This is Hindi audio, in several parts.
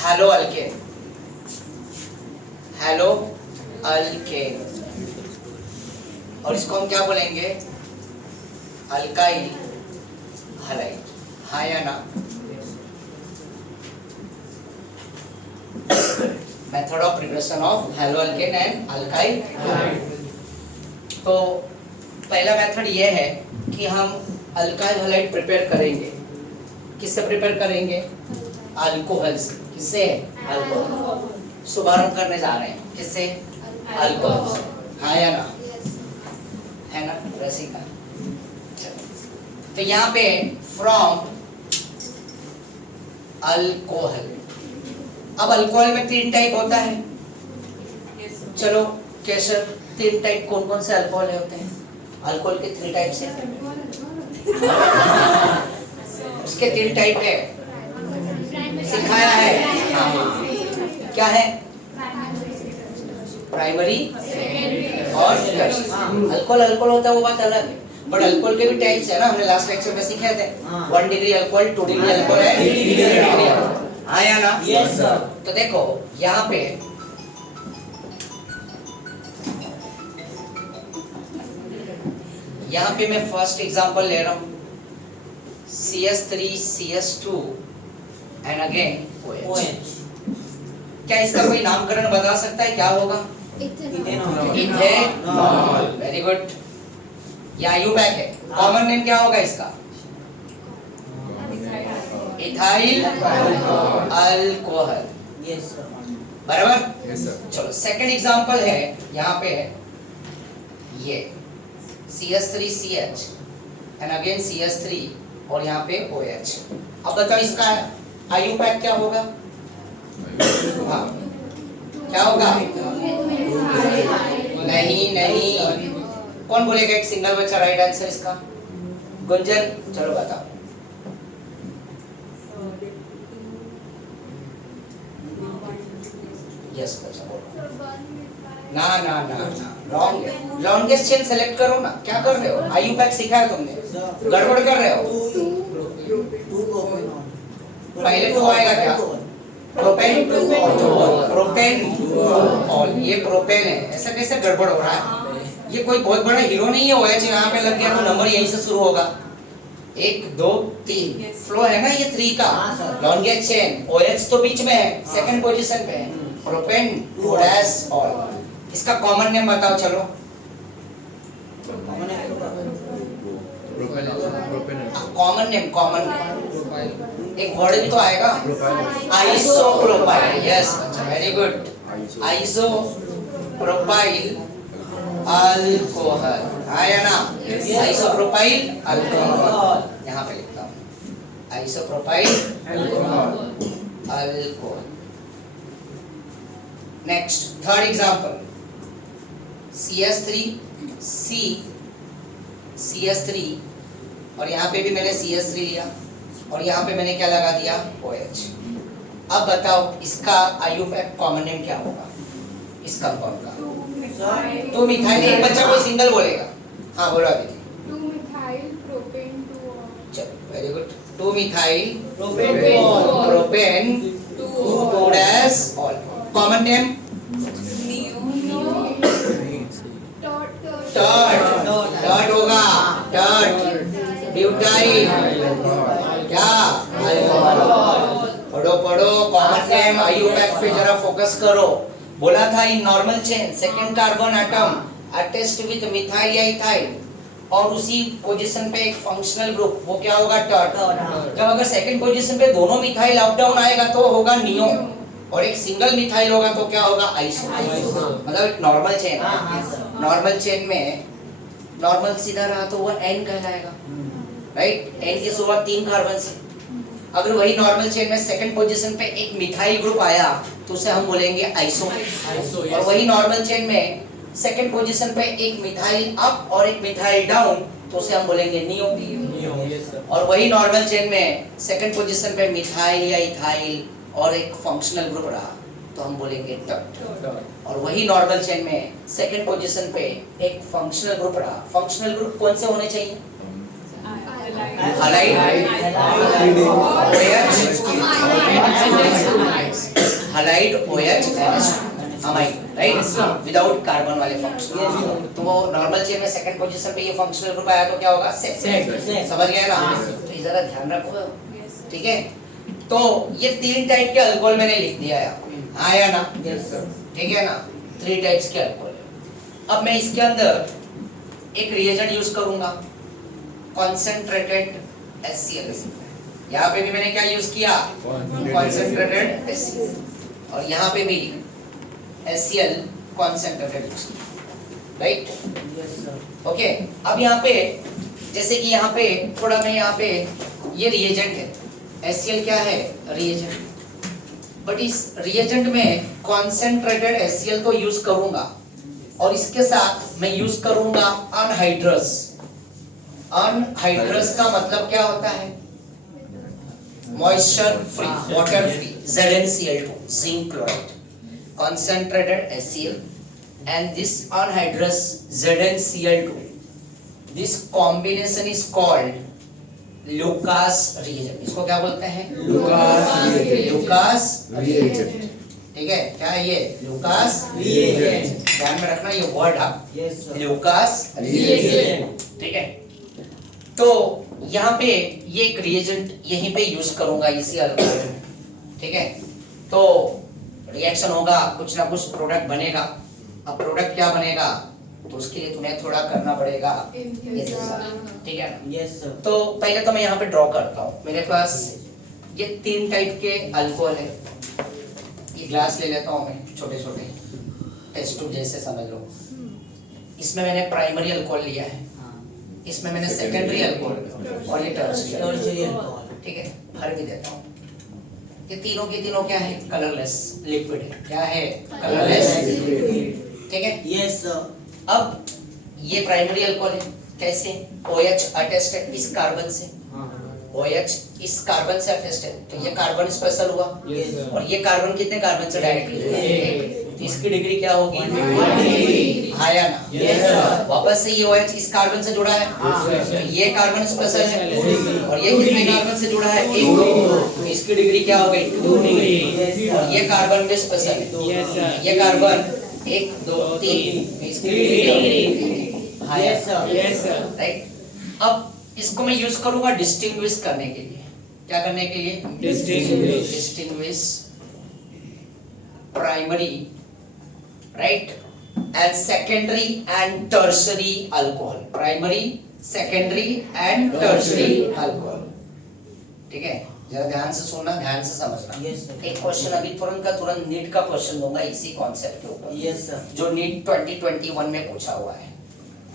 हैलो अल्केन, हैलो अल्केन, और इसको हम क्या बोलेंगे? Alkyl halide. हाँ या ना? Method of preparation of hello alkane and alkyl halide. तो पहला मेथड ये है कि हम अल्काइल हैलाइड प्रिपेयर करेंगे। किससे प्रिपेयर करेंगे? अल्कोहल से। किससे? अल्कोहल। शुभारंभ करने जा रहे हैं किससे? अल्कोहल से। हाँ या ना? है ना रसिका? तो यहाँ पे फ्रॉम अल्कोहल। अब अल्कोहल में 3 टाइप होता है। चलो केशव, 3 टाइप कौन कौन से अल्कोहल होते हैं? अल्कोहल के 3 टाइप से उसके 3 टाइप है, सिखाया है। हाँ, क्या है? प्राइमरी और अल्कोहल। अल्कोहल होता है वो बात अलग है, बट अल्कोहल के भी टाइप्स है ना, हमने लास्ट लेक्चर में सीखे थे। 1 डिग्री अल्कोहल, 2 डिग्री अल्कोहल है, 3 डिग्री अल्कोहल। हाँ या ना? Yes sir. तो देखो यहाँ पे मैं फर्स्ट एग्जांपल ले रहा हूँ, CS3 CS2 and again OH। क्या इसका कोई नामकरण बता सकता है? क्या होगा? इथेनॉल। Very good. ये आयुपैक है। कॉमन नेम क्या होगा इसका? Ethyl alcohol. Yes sir. बराबर? Yes sir. चलो सेकंड एग्जांपल है, यहाँ पे है ये CS3CH एंड अगेन CS3 और यहाँ पे OH। अब बताओ इसका आयुपैक क्या होगा? हाँ, क्या होगा? नहीं, कौन बोलेगा? एक सिंगल बच्चा राइट आंसर इसका। गुंजन, चलो बताओ। यस बच्चा बोलो। ना, लॉन्गेस्ट चेन सेलेक्ट करो ना। क्या कर रहे हो? आयुपैक सिखाया तुमने, गड़बड़ कर रहे हो। पहले 2 आएगा क्या? Propane, propane all. ये प्रोपेन है, ऐसा कैसे गड़बड़ हो रहा है? ये कोई बहुत बड़ा हीरो नहीं है। OH यहाँ पे लग गया तो नंबर यहीं से शुरू होगा। 1 2 3 फ्लो है ना ये 3 का। लॉन्गेस्ट चेन OH तो बीच में है, सेकंड पोजीशन पे है। Propane 2 dash all. इसका कॉमन नेम बताओ चलो। कॉमन नेम एक वर्ड भी तो आएगा। आइसोप्रोपाइल। यस बच्चा, वेरी गुड। Isopropyl alcohol. आया ना? Isopropyl alcohol. यहाँ पे लिखता हूँ isopropyl alcohol. Next third example CS3 और यहाँ पे भी मैंने CS3 लिया और यहाँ पे मैंने क्या लगा दिया? OH। अब बताओ इसका आयुपैक कॉमन नेम क्या होगा इस कंपाउंड का? 2 मिथाइल। एक बच्चा कोई सिंगल बोलेगा। हाँ बोलो दीदी। 2 मिथाइल प्रोपेन 2। चलो very good. 2 methyl propane 2 dash all. Common name tert होगा। टर्ट ब्यूटाइल क्या? पढ़ो। कॉमन नेम आयुपैक पे जरा फोकस करो। बोला था in normal chain second carbon atom attached with methyl या इथाइल और उसी पोजीशन पे एक फंक्शनल ग्रुप, वो क्या होगा? टर्ट। जब अगर सेकंड पोजीशन पे दोनों मिथाइल अप डाउन आएगा तो होगा नियो, और एक सिंगल मिथाइल होगा तो क्या होगा? आइसो। मतलब एक नॉर्मल चेन है। नॉर्मल चेन में नॉर्मल सीधा रहा तो वो N कहलाएगा, राइट? N की शुरुआत 3 कार्बन से। अगर वही नॉर्मल चेन में सेकंड पोजीशन पे एक मिथाइल ग्रुप आया तो उसे हम बोलेंगे आइसो। और वही नॉर्मल चेन में सेकंड पोजीशन पे एक मिथाइल अप और एक मिथाइल डाउन तो उसे हम बोलेंगे नियो। और वही नॉर्मल चेन में सेकंड पोजीशन पे मिथाइल या इथाइल और एक फंक्शनल ग्रुप रहा तो हम बोलेंगे टर्ट। और वही नॉर्मल चेन में सेकंड पोजीशन पे एक फंक्शनल ग्रुप रहा। फंक्शनल ग्रुप कौन से होने चाहिए? Halide, OH halide OH amide, right, without carbon वाले फंक्शन। तो वो नॉर्मल चेन में सेकंड पोजीशन पे ये फंक्शनल ग्रुप आया तो क्या होगा, सेट। समझ गए ना? तो ये जरा ध्यान रखो, ठीक है? तो ये 3 टाइप के अल्कोहल मैंने लिख दिया है, आया ना? ठीक है ना? 3 टाइप्स के अल्कोहल। अब मैं इसके अंदर एक रिएजेंट यूज करूंगा, कॉन्सेंट्रेटेड HCl। यहाँ पे भी मैंने क्या यूज किया, कॉन्सेंट्रेटेड HCl, और यहाँ पे भी HCl कॉन्सेंट्रेटेड यूज किया, राइट? ओके, अब यहाँ पे जैसे कि यहाँ पे थोड़ा मैं यहाँ पे ये रिएजेंट है, HCl क्या है, रिएजेंट, बट इस रिएजेंट में कॉन्सेंट्रेटेड HCl तो यूज करूंगा, और इसके साथ मैं यूज करूंगा अनहाइड्रस। अनहाइड्रस का मतलब क्या होता है, moisture free, water free, ZnCl2, zinc chloride, concentrated HCl, and this anhydrous ZnCl2, this combination is called Lucas reagent। इसको क्या बोलते हैं, Lucas reagent, ठीक है? क्या है ये, Lucas reagent, ध्यान में रखना ये वर्ड आप, Lucas reagent, ठीक है? तो यहाँ पे ये एक रिएजेंट यहीं पे यूज करूंगा इसी अल्कोहल में, ठीक है? तो रिएक्शन होगा, कुछ ना कुछ प्रोडक्ट बनेगा। अब प्रोडक्ट क्या बनेगा, तो उसके लिए तुम्हें थोड़ा करना पड़ेगा इंतजार, ठीक है ना? Yes sir. तो पहले तो मैं यहाँ पे ड्रॉ करता हूँ, मेरे पास ये 3 टाइप के अल्कोहल है। ये ग्लास ले लेता हूँ मैं, छोटे छोटे टेस्ट ट्यूब जैसे समझ लो। इसमें मैंने प्राइमरी अल्कोहल लिया है, इसमें मैंने सेकेंडरी अल्कोहल और ये टर्शियरी अल्कोहल, ठीक है? भर भी देता हूँ। ये तीनों के तीनों क्या है, कलरलेस लिक्विड है। क्या है, कलरलेस लिक्विड, ठीक है? Yes sir. अब ये प्राइमरी अल्कोहल है, कैसे, OH अटैच्ड है इस कार्बन से, OH इस कार्बन से अटैच्ड है, तो ये कार्बन स्पेशल हुआ, और ये कार्बन कितने कार्बन से डायरेक्टली जुड़ा है, तो इसकी डिग्री क्या होगी, 1 आया ना? वापस से ये OH इस कार्बन से जुड़ा है, तो ये कार्बन स्पेशल है, और ये कितने कार्बन से जुड़ा है, 1, तो इसकी डिग्री क्या हो गई, 2 डिग्री, और ये कार्बन भी स्पेशल है, ये कार्बन 1 2 3, इसकी डिग्री क्या होगी, आया, राइट? अब इसको मैं यूज करूंगा डिस्टिंग्विश करने के लिए। क्या करने के लिए, distinguish primary, right, and secondary and tertiary alcohol, primary, secondary and tertiary alcohol, ठीक है? जरा ध्यान से सुनना, ध्यान से समझना। एक क्वेश्चन अभी तुरंत का तुरंत नीट का क्वेश्चन दूंगा इसी कॉन्सेप्ट के ऊपर, यस सर, जो नीट 2021 में पूछा हुआ है,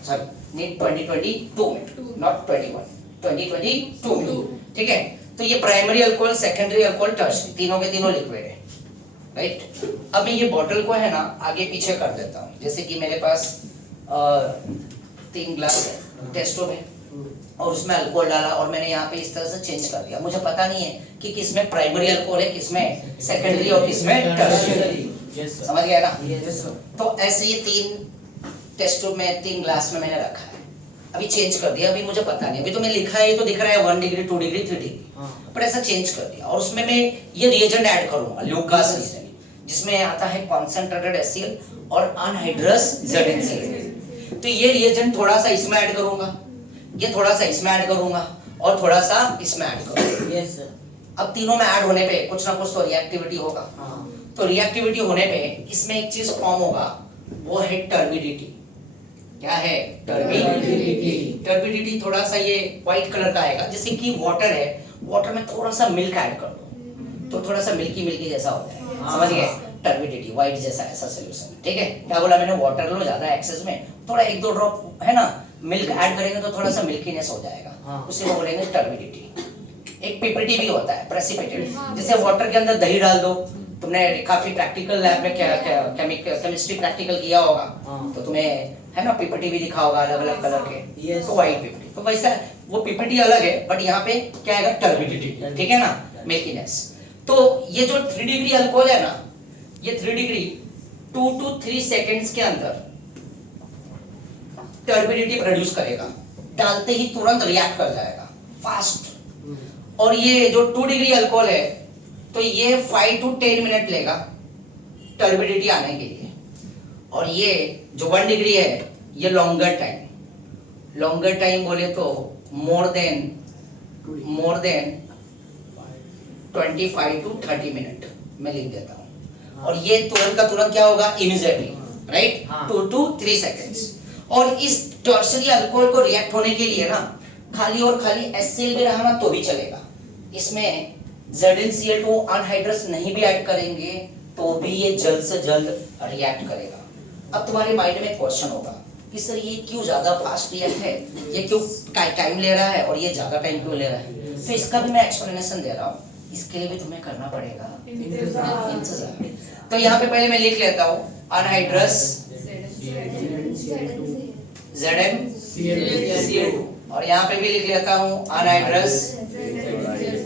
सॉरी नीट 2022 में, नॉट 21, 2022 में, ठीक है? तो ये primary alcohol, secondary alcohol, tertiary, तीनों के तीनों लिक्विड है, राइट? अब मैं ये बॉटल को है ना आगे पीछे कर देता हूँ, जैसे कि मेरे पास 3 ग्लास है टेस्ट ट्यूब है, और उसमें अल्कोहल डाला, और मैंने यहाँ पे इस तरह से चेंज कर दिया। मुझे पता नहीं है कि किसमें प्राइमरी अल्कोहल है, किसमें सेकेंडरी और किसमें टर्शियरी, समझ गया ना? तो ऐसे ये 3 टेस्ट ट्यूब में, 3 ग्लास में मैंने रखा है, अभी चेंज कर दिया, अभी मुझे पता नहीं, अभी तो मैं लिखा है, ये तो दिख रहा है 1 डिग्री 2 डिग्री 3 डिग्री, पर ऐसा चेंज कर दिया, और उसमें मैं ये रिएजेंट ऐड करूंगा, ल्यूकास रिएजेंट, जिसमें आता है कॉन्सेंट्रेटेड HCl और अनहाइड्रस ZnCl। तो ये रिएजेंट थोड़ा सा इसमें ऐड करूंगा, ये थोड़ा सा इसमें ऐड करूंगा, और थोड़ा सा इसमें ऐड करूंगा। Yes sir. अब तीनों में ऐड होने पे कुछ ना कुछ तो रिएक्टिविटी होगा, तो रिएक्टिविटी होने पे इसमें एक चीज फॉर्म होगा, वो है टर्बिडिटी। क्या है, टर्बिडिटी। टर्बिडिटी थोड़ा सा ये व्हाइट कलर का आएगा, जैसे कि वाटर है, वाटर में थोड़ा सा मिल्क ऐड कर दो तो थोड़ा सा मिल्की मिल्की जैसा होता है, समझ गए? टर्बिडिटी व्हाइट जैसा ऐसा सॉल्यूशन, ठीक है? क्या बोला मैंने, वाटर लो ज्यादा एक्सेस में, थोड़ा 1-2 ड्रॉप है ना मिल्क ऐड करेंगे तो थोड़ा सा मिल्कीनेस हो जाएगा, उसे वो बोलेंगे टर्बिडिटी। एक पीपीटी भी होता है, प्रेसिपिटेट, जैसे वाटर के अंदर दही डाल दो, तुमने काफी प्रैक्टिकल लैब में केमिस्ट्री प्रैक्टिकल किया होगा, तो तुम्हें है ना पीपीटी भी दिखा होगा अलग अलग कलर के, तो व्हाइट पीपीटी, तो वैसा वो पीपीटी अलग है, बट यहाँ पे क्या आएगा, टर्बिडिटी, ठीक है ना, मिल्कीनेस। तो ये जो 3 डिग्री अल्कोहल है ना, ये 3 डिग्री 2 to 3 सेकेंड्स के अंदर टर्बिडिटी प्रोड्यूस करेगा, डालते ही तुरंत रिएक्ट कर जाएगा फास्ट। और ये जो 2 डिग्री अल्कोहल है, तो ये 5 to 10 मिनट लेगा टर्बिडिटी आने के लिए, और ये जो 1 डिग्री है ये लॉन्गर टाइम बोले तो मोर देन 25 to 30 मिनट मैं लिख देता हूँ। और ये तुरंत का तुरंत क्या होगा, इमीडिएटली, राइट, 2 to 3 सेकेंड्स। और इस टर्शरी अल्कोहल को रिएक्ट होने के लिए ना खाली और खाली HCl भी रहा ना तो भी चलेगा, इसमें ZnCl2 अनहाइड्रस नहीं भी ऐड करेंगे तो भी ये जल्द से जल्द रिएक्ट करेगा। अब तुम्हारे माइंड में क्वेश्चन होगा कि सर ये क्यों ज्यादा फास्ट रिएक्ट है, ये क्यों टाइम ले रहा है और ये ज्यादा टाइम क्यों ले रहा है? तो इसका भी मैं एक्सप्लेनेशन दे रहा हूँ, इसके लिए भी तुम्हें करना पड़ेगा इंतजार। तो यहाँ पे पहले मैं लिख लेता हूँ अनहाइड्रस ZnCl2, और यहाँ पे भी लिख लेता हूँ अनहाइड्रस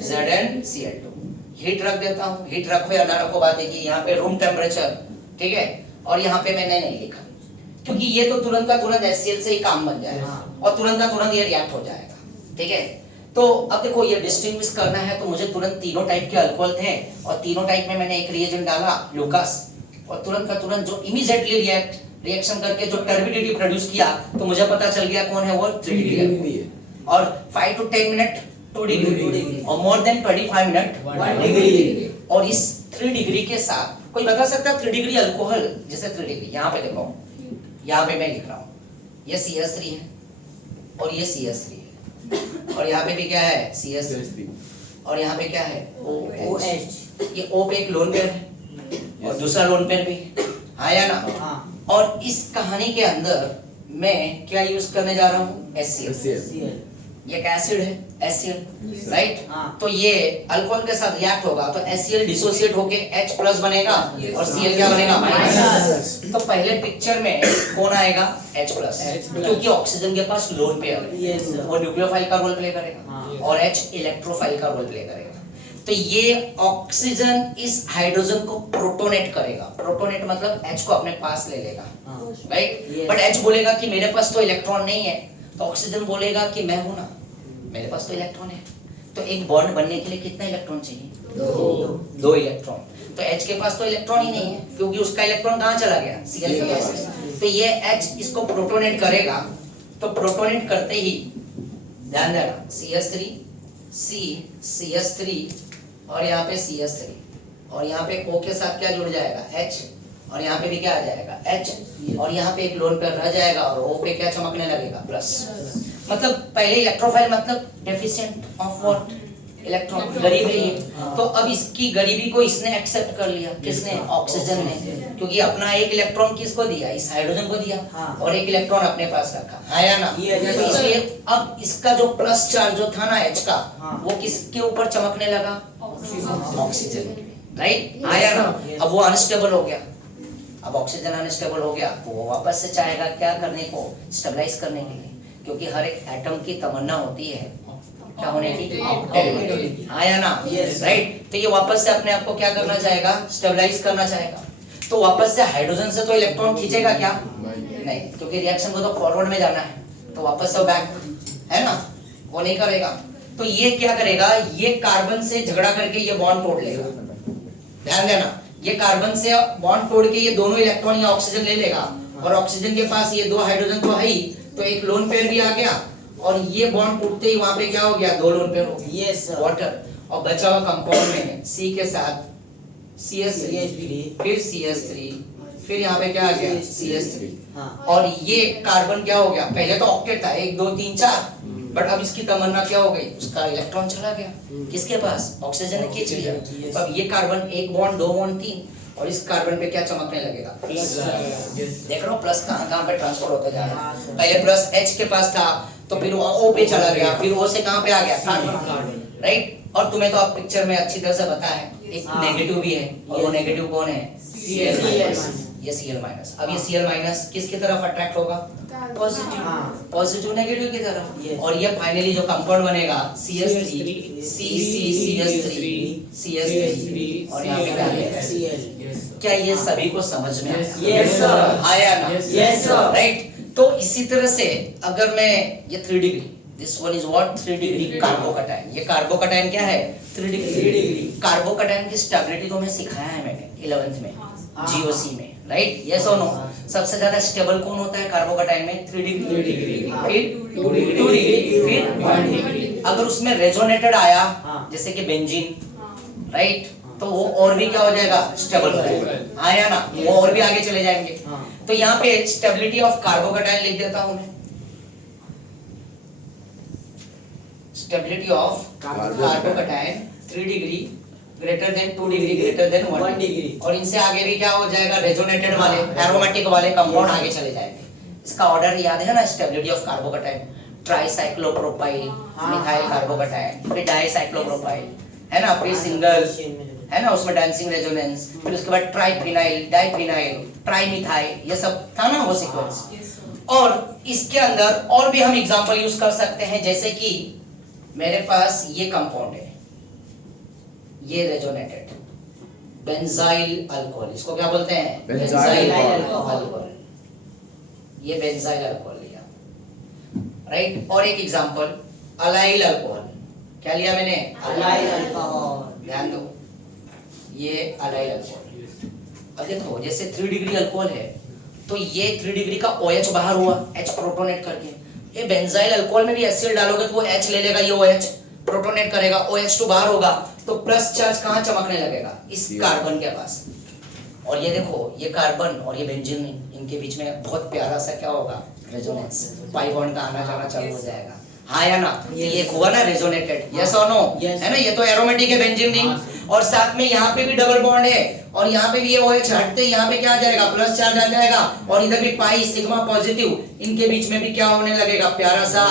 ZnCl2। हीट रख देता हूँ, हीट रखो या ना रखो बात है कि यहाँ पे रूम टेम्परेचर, ठीक है, और यहाँ पे मैंने नहीं लिखा क्योंकि ये तो तुरंत का तुरंत HCl से ही काम बन जाएगा और तुरंत का तुरंत ये रिएक्ट हो जाएगा, ठीक है। तो अब देखो ये डिस्टिंग्विश करना है तो मुझे तुरंत तीनों टाइप के अल्कोहल थे और तीनों टाइप में मैंने एक रिएजेंट डाला लूकास, और तुरंत का तुरंत जो इमीडिएटली रिएक्शन करके जो टर्बिडिटी प्रोड्यूस किया तो मुझे पता चल गया कौन है वो 3 डिग्री, और 5 to 10 मिनट 2 डिग्री, और मोर देन 25 मिनट 1 डिग्री। और इस 3 डिग्री के साथ कोई बता सकता है 3 डिग्री अल्कोहल, जैसे 3 डिग्री यहाँ पे देखो, यहाँ पे मैं लिख रहा हूँ ये CS3 है और ये CS3 है, और यहाँ पे भी क्या है CS3, और यहाँ पे क्या है OH। ये O पे एक लोन पेयर है और दूसरा लोन पेयर भी, हाँ या ना? और इस कहानी के अंदर मैं क्या यूज करने जा रहा हूँ, HCl। ये एक एसिड है HCl, राइट? तो ये अल्कोहल के साथ रिएक्ट होगा तो HCl डिसोसिएट होके H प्लस बनेगा और Cl क्या बनेगा, माइनस। तो पहले पिक्चर में कौन आएगा, H प्लस, क्योंकि ऑक्सीजन के पास लोन पेयर वो न्यूक्लियोफाइल का रोल प्ले करेगा और H इलेक्ट्रोफाइल का रोल प्ले करेगा। तो ये ऑक्सीजन इस हाइड्रोजन को प्रोटोनेट करेगा, प्रोटोनेट मतलब H को अपने पास ले लेगा, राइट? बट H बोलेगा कि मेरे पास तो इलेक्ट्रॉन नहीं है, तो ऑक्सीजन बोलेगा कि मैं हूं ना, मेरे पास तो इलेक्ट्रॉन है। तो एक बॉन्ड बनने के लिए कितना इलेक्ट्रॉन चाहिए, 2 इलेक्ट्रॉन। तो H के पास तो इलेक्ट्रॉन ही नहीं है क्योंकि उसका इलेक्ट्रॉन कहाँ चला गया, Cl के पास। तो ये H इसको प्रोटोनेट करेगा, तो प्रोटोनेट करते ही ध्यान देना CS3 C CS3 और यहाँ पे CS3, और यहाँ पे O के साथ क्या जुड़ जाएगा, H, और यहाँ पे भी क्या आ जाएगा H, और यहाँ पे एक लोन पेयर रह जाएगा और O पे क्या चमकने लगेगा, प्लस। मतलब पहले इलेक्ट्रोफाइल मतलब डेफिशिएंट ऑफ व्हाट, इलेक्ट्रॉन, गरीब है ये। तो अब इसकी गरीबी को इसने एक्सेप्ट कर लिया, किसने, ऑक्सीजन ने, क्योंकि अपना एक इलेक्ट्रॉन किसको दिया, इस हाइड्रोजन को दिया, और एक इलेक्ट्रॉन अपने पास रखा, हाँ या ना? तो इसलिए अब इसका जो प्लस चार्ज जो था ना H का, वो किसके ऊपर चमकने लगा, ऑक्सीजन, राइट, हाँ या ना? अब वो अनस्टेबल हो गया, अब ऑक्सीजन अनस्टेबल हो गया तो वो वापस से चाहेगा क्या करने को, स्टेबलाइज करने के लिए, क्योंकि हर एक एटम की तमन्ना होती है क्या होने की, ऑक्टेट, हाँ या ना, राइट? तो ये वापस से अपने आप को क्या करना चाहेगा, स्टेबलाइज करना चाहेगा। तो वापस से हाइड्रोजन से तो इलेक्ट्रॉन खींचेगा क्या, नहीं, क्योंकि रिएक्शन को तो फॉरवर्ड में जाना है, तो वापस से बैक, है ना, वो नहीं करेगा। तो ये क्या करेगा, ये कार्बन से झगड़ा करके ये बॉन्ड तोड़ लेगा, ध्यान देना, ये कार्बन से बॉन्ड तोड़ के ये दोनों इलेक्ट्रॉन या ऑक्सीजन ले लेगा, और ऑक्सीजन के पास ये 2 हाइड्रोजन तो है ही, तो एक लोन पेयर भी आ गया, और ये बॉन्ड टूटते ही वहां पे क्या हो गया, 2 लोन पेयर हो गए, वाटर, और बचा हुआ कंपाउंड में C के साथ CS3, फिर CS3, फिर यहाँ पे क्या आ गया, CS3, और ये कार्बन क्या हो गया, पहले तो ऑक्टेट था 1 2 3 4, बट अब इसकी तमन्ना क्या हो गई, उसका इलेक्ट्रॉन चला गया किसके पास, ऑक्सीजन ने खींच लिया। तो अब ये कार्बन 1 बॉन्ड 2 बॉन्ड 3, और इस कार्बन पे क्या चमकने लगेगा, प्लस। देख रहे हो प्लस कहाँ पे ट्रांसफर होता जा रहा है, पहले प्लस H के पास था तो फिर वो O पे चला गया, फिर O से कहाँ पे आ गया, कार्बन, राइट? और तुम्हें तो अब पिक्चर में अच्छी तरह से पता है एक नेगेटिव भी है, और वो नेगेटिव कौन है, Cl माइनस, ये Cl माइनस। अब ये Cl माइनस किसकी तरफ अट्रैक्ट होगा, पॉजिटिव, पॉजिटिव नेगेटिव की तरफ, और ये फाइनली जो कंपाउंड बनेगा CS3 CS3, और यहाँ पे क्या है Cl। क्या ये सभी को समझ में आया ना, राइट? तो इसी तरह से अगर मैं ये 3 degree this one is what 3 degree carbocation. ये कार्बोकैटायन क्या है 3 डिग्री। कार्बोकैटायन की स्टेबिलिटी तो मैं सिखाया है मैंने 11th में जीओसी में, राइट? यस और नो? सबसे ज्यादा स्टेबल कौन होता है कार्बोकैटायन में 3 डिग्री, फिर 2 डिग्री, फिर 1 डिग्री। अगर उसमें रेजोनेटेड आया जैसे कि बेंजीन, राइट, तो वो और भी क्या हो जाएगा स्टेबल हो जाएगा, आया ना, वो और भी आगे चले जाएंगे। तो यहाँ पे स्टेबिलिटी ऑफ कार्बोकैटायन लिख देता हूं मैं, stability of carbocation 3 degree greater than 2 degree greater than 1 degree. और इनसे आगे भी क्या हो जाएगा रेजोनेटेड वाले एरोमेटिक वाले कंपाउंड आगे चले जाएंगे। इसका ऑर्डर याद है ना stability of carbocation, tricyclopropyl methyl carbocation, फिर डाइसाइक्लोप्रोपाइल है ना, फिर सिंगल है ना, उसमें डांसिंग रेजोनेंस, फिर उसके बाद ट्राइफिनाइल, डाइफिनाइल, ट्राइमिथाइल, ये सब था ना वो सीक्वेंस। और इसके अंदर और भी हम एग्जांपल यूज कर सकते हैं, जैसे कि मेरे पास ये कंपाउंड है, ये रेजोनेटेड बेंजाइल अल्कोहल, इसको क्या बोलते हैं बेंजाइल अल्कोहल, ये बेंजाइल अल्कोहल लिया, राइट। और एक एग्जांपल अलाइल अल्कोहल, क्या लिया मैंने अलाइल अल्कोहल, ध्यान दो ये अलाइल अल्कोहल। अब देखो जैसे 3 डिग्री अल्कोहल है तो ये 3 डिग्री का OH बाहर हुआ H प्रोटोनेट करके, ये बेंजाइल अल्कोहल में भी एसिड डालोगे तो वो H ले लेगा, ये OH प्रोटोनेट करेगा, OH2 बाहर होगा तो प्लस चार्ज कहाँ चमकने लगेगा इस कार्बन के पास। और ये देखो ये कार्बन और ये बेंजीन इनके बीच में बहुत प्यारा सा क्या होगा रेजोनेंस, पाई बॉन्ड का आना जाना चालू हो जाएगा, हाँ या ना? ये हुआ ना रेजोनेटेड, यस और नो? है ना, ये तो एरोमेटिक है बेंजीन रिंग, और साथ में यहाँ पे भी डबल बॉन्ड है और यहाँ पे भी ये OH हटते यहाँ पे क्या आ जाएगा प्लस चार्ज आ जाएगा, और इधर भी पाई सिग्मा पॉजिटिव, इनके बीच में भी क्या होने लगेगा प्यारा सा,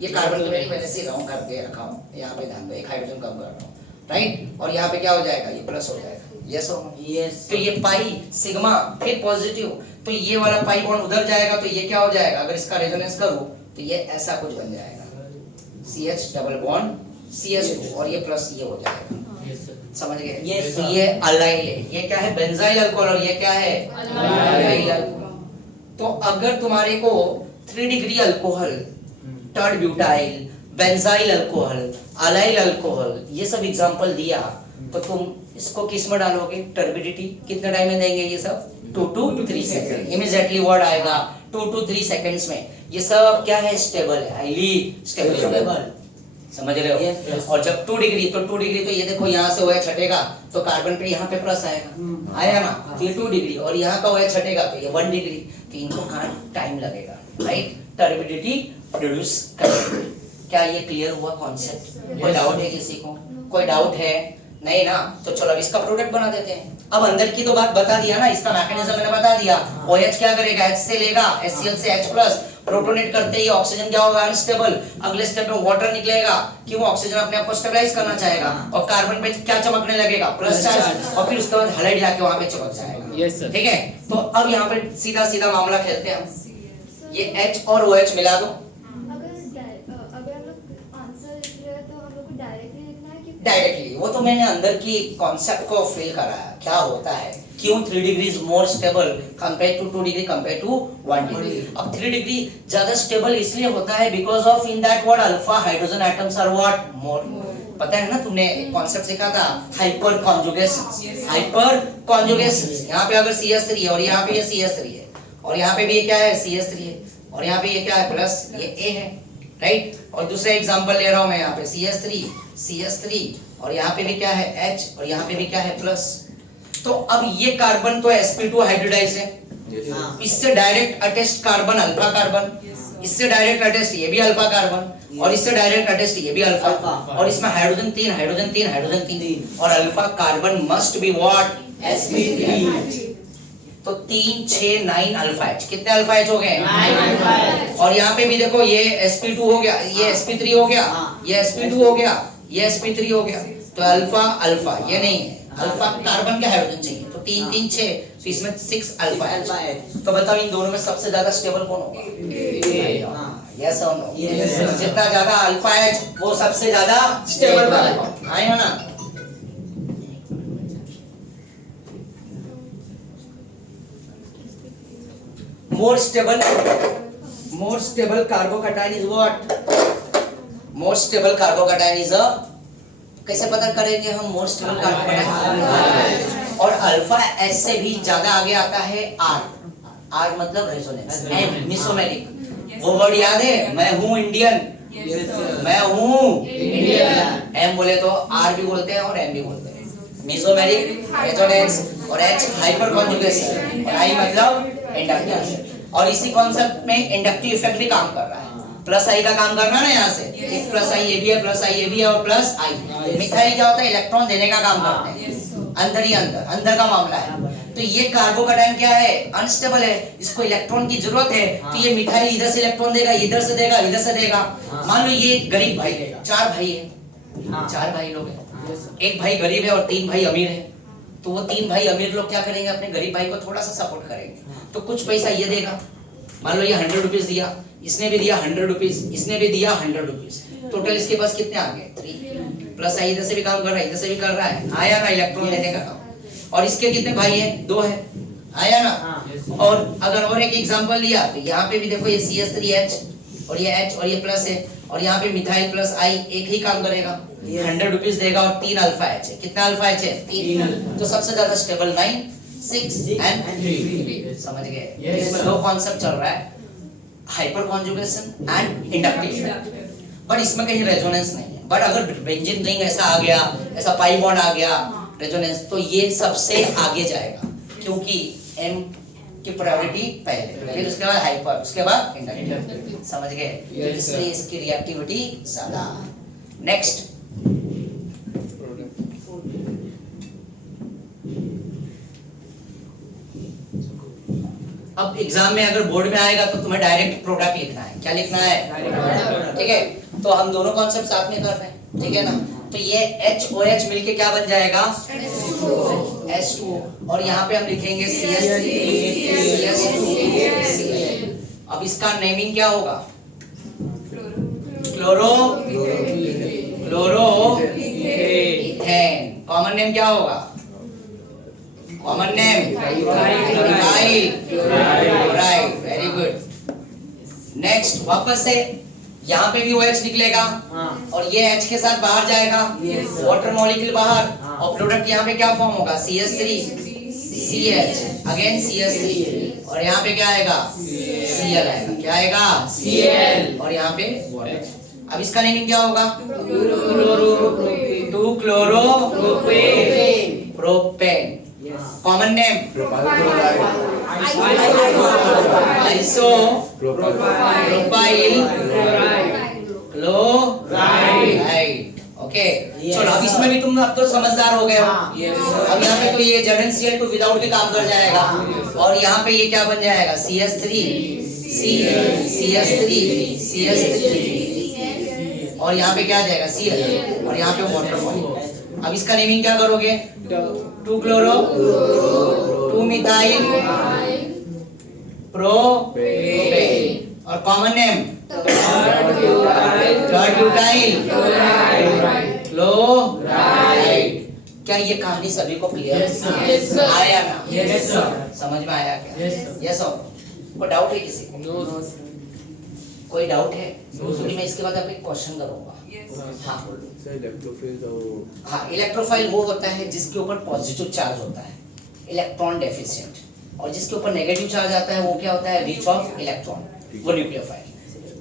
ये कार्बन को मैंने से राउंड करके रखा हूँ, यहाँ पे ध्यान दो एक हाइड्रोजन कम कर रहा हूँ, राइट, और यहाँ पे क्या हो जाएगा ये प्लस हो जाएगा, यस और नो? यस। तो ये पाई सिग्मा फिर पॉजिटिव, तो ये वाला पाई बॉन्ड उधर जाएगा तो ये क्या हो जाएगा, अगर इसका रेजोनेंस करूं तो ये ऐसा कुछ बन जाएगा CH डबल बॉन्ड CH2 और ये प्लस ये हो जाएगा, समझ गए? Yes, तो sir. ये अलाइल है, ये क्या है बेंजाइल अल्कोहल और ये क्या है अलाइल अल्कोहल। तो अगर तुम्हारे को 3 degree alcohol, टर्ड butyl, benzyl alcohol, allyl alcohol ये सब एग्जांपल दिया तो तुम इसको किस में डालोगे टर्बिडिटी कितने टाइम में देंगे, ये सब 2 to 3 सेकंड, इमीडिएटली वर्ड आएगा 2 to 3 सेकंड्स में। ये सब क्या है स्टेबल है, हाईली स्टेबल, समझ रहे हो? Yes. और जब 2 डिग्री तो 2 डिग्री तो ये देखो यहाँ से OH हटेगा तो कार्बन पे यहाँ पे प्लस आएगा, आया ना, तो ये 2 डिग्री और यहाँ का OH हटेगा तो ये 1 डिग्री, तो इनको कहाँ टाइम लगेगा, राइट, टर्बिडिटी प्रोड्यूस करेगा। क्या ये क्लियर हुआ कॉन्सेप्ट? कोई डाउट है किसी को? कोई डाउट है नहीं ना? तो चलो अब इसका प्रोडक्ट बना देते हैं। अब अंदर की तो बात बता दिया ना, इसका मैकेनिज्म मैंने बता दिया। OH क्या करेगा, H से लेगा, HCl से H+, प्रोटोनेट करते ही ऑक्सीजन क्या होगा अनस्टेबल, अगले स्टेप में वाटर निकलेगा कि वो ऑक्सीजन अपने आप को स्टेबलाइज करना चाहेगा और कार्बन पे क्या चमकने लगेगा प्लस चार्ज, और फिर उसके बाद हाइलाइट जाके वहां पे चमक जाएगा। Yes sir. ठीक है, तो अब यहाँ पे सीधा सीधा मामला खेलते हैं हम, ये H और OH मिला दो, अगर हम लोग आंसर लिख रहे हैं तो हम लोग को डायरेक्टली लिखना है कि डायरेक्टली, वो तो मैंने अंदर की कॉन्सेप्ट को फील कराया क्या होता है, क्यों 3 degree is more stable compare to 2 degree compare to 1 degree. अब 3 डिग्री ज्यादा स्टेबल इसलिए होता है because of in that what alpha hydrogen atoms are what more. पता है ना, तुमने एक कॉन्सेप्ट सीखा था हाइपर कॉन्जुगेशन, हाइपर कॉन्जुगेशन। यहाँ पे अगर CH3 है और यहाँ पे ये CH3 है और यहाँ पे भी ये क्या है CH3 है और यहाँ पे ये क्या है प्लस ये A है, राइट। और दूसरा एग्जांपल ले रहा हूँ मैं, यहाँ पे CH3 और यहाँ पे भी क्या है H और यहाँ पे भी क्या है प्लस। तो अब ये कार्बन तो sp2 हाइब्रिडाइज है, इससे direct attest carbon alpha carbon, इससे डायरेक्ट अटेस्ट ये भी अल्फा कार्बन और इससे डायरेक्ट अटेस्ट ये भी अल्फा, और इसमें हाइड्रोजन 3 हाइड्रोजन 3 हाइड्रोजन 3 और alpha carbon must be what sp3। तो 3 6 9 अल्फा H, कितने अल्फा H हो गए 9 अल्फा H। और यहाँ पे भी देखो ये sp2 हो गया, ये sp3 हो गया, ये sp2 हो गया, ये sp3 हो गया, तो अल्फा अल्फा ये नहीं है, अल्फा कार्बन के हाइड्रोजन चाहिए, तो 3 3 6, तो इसमें 6 अल्फा है। तो बताओ इन दोनों में सबसे ज्यादा स्टेबल कौन होगा? यस और नो? जितना ज्यादा अल्फा H वो सबसे ज्यादा स्टेबल बनेगा, आएगा ना। more stable carbocation is what most stable carbocation is a, कैसे पता करेंगे हम मोस्ट स्टेबल कार्बोकैटायन? और अल्फा एच से भी ज्यादा आगे आता है आर। आर मतलब रेजोनेंस, एम मिसोमेरिक। वो वर्ड याद है, मैं हूँ इंडियन, मैं हूँ इंडियन। एम बोले तो आर भी बोलते हैं और एम भी बोलते हैं। मिसोमेरिक, रेजोनेंस और एच हाइपर कॉन्जुगेशन और आई मतलब इंडक्टेंस। और इसी कॉन्सेप्ट में इंडक्टिव इफेक्ट भी काम कर रहा है। प्लस आई का काम करना ना यहाँ से, एक प्लस आई ये भी है, प्लस आई ये भी है और प्लस आई। मिथाइल क्या होता है? इलेक्ट्रॉन देने का काम करते हैं, अंदर ही अंदर का मामला है। तो ये कार्बोकैटायन क्या है? अनस्टेबल है, इसको इलेक्ट्रॉन की जरूरत है। तो ये मिथाइल इधर से इलेक्ट्रॉन देगा, इधर से देगा, इधर से देगा। मान लो ये गरीब भाई है, चार भाई है, चार भाई लोग हैं, एक भाई गरीब है और तीन भाई अमीर है। तो वो तीन भाई अमीर लोग क्या करेंगे? अपने गरीब भाई को थोड़ा सा सपोर्ट करेंगे। तो कुछ पैसा ये देगा, मान लो ये 100 रुपीज दिया, इसने भी दिया 100 रुपीज, इसने भी दिया 100 रुपीज। टोटल इसके पास कितने आ गए? 3। प्लस आई इधर से भी काम कर रहा है, इधर से भी कर रहा है, आया ना इलेक्ट्रॉन लेने का काम। और इसके कितने भाई हैं? 2 है, आया ना। और अगर और एक एग्जांपल लिया तो यहाँ पे भी देखो, ये CH3H और ये H और ये प्लस है, और यहाँ पे मिथाइल प्लस आई एक ही काम करेगा, 100 रुपीज देगा और 3 अल्फा H है। कितना अल्फा H है? 3। तो सबसे ज्यादा स्टेबल 9, 6 एंड 3। समझ गए? इसमें 2 कॉन्सेप्ट चल रहा है, hyper conjugation and inductive. But इसमें कहीं रेजोनेंस नहीं है। बट अगर बेंजीन रिंग ऐसा आ गया, ऐसा पाई बॉन्ड आ गया, रेजोनेंस, तो ये सबसे आगे जाएगा, क्योंकि M की प्रायोरिटी पहले, फिर उसके बाद हाइपर, उसके बाद इंडक्टिव। समझ गए? इसलिए इसकी रिएक्टिविटी ज्यादा। नेक्स्ट, अब एग्जाम में अगर बोर्ड में आएगा तो तुम्हें डायरेक्ट प्रोडक्ट लिखना है। क्या लिखना है? ठीक है, तो हम दोनों कॉन्सेप्ट साथ में कर रहे हैं, ठीक है ना। तो ये HOH मिलके क्या बन जाएगा? H2O। और यहाँ पे हम लिखेंगे CH2Cl। अब इसका नेमिंग क्या होगा? क्लोरोथेन। कॉमन नेम क्या होगा? Common name chloride. Very good. Next, वापस से यहाँ पे भी OH निकलेगा और ये H के साथ बाहर जाएगा, वाटर मॉलिक्यूल बाहर, और प्रोडक्ट यहाँ पे क्या फॉर्म होगा? CH3 CH अगेन CH3, और यहाँ पे क्या आएगा? Cl आएगा। क्या आएगा? Cl। और यहाँ पे वाटर। अब इसका नेमिंग क्या होगा? 2-chloro-प्रोपेन। Common name isopropyl chloride. Okay, चलो अब इसमें भी तुम अब तो समझदार हो गए हो। अब यहाँ पे तो ये ZnCl2 विदाउट भी काम कर जाएगा, और यहाँ पे ये क्या बन जाएगा? CH3 CH3 और यहाँ पे क्या आ जाएगा? Cl, और यहाँ पे वाटर मॉलिक्यूल। अब इसका नेमिंग क्या करोगे? 2-chloro 2-methyl प्रोपेन, और कॉमन नेम थर्ड-ब्यूटाइल क्लोराइड। क्या ये कहानी सभी को क्लियर है? आया ना? समझ में आया क्या? यस और कोई डाउट है किसी को? कोई डाउट है? मैं इसके बाद आपको क्वेश्चन करूंगा। हाँ, हाँ, इलेक्ट्रोफाइल वो होता है जिसके ऊपर पॉजिटिव चार्ज होता है, इलेक्ट्रॉन डेफिशिएंट, और जिसके ऊपर नेगेटिव चार्ज आता है वो क्या होता है? रिच ऑफ इलेक्ट्रॉन, वो न्यूक्लियोफाइल।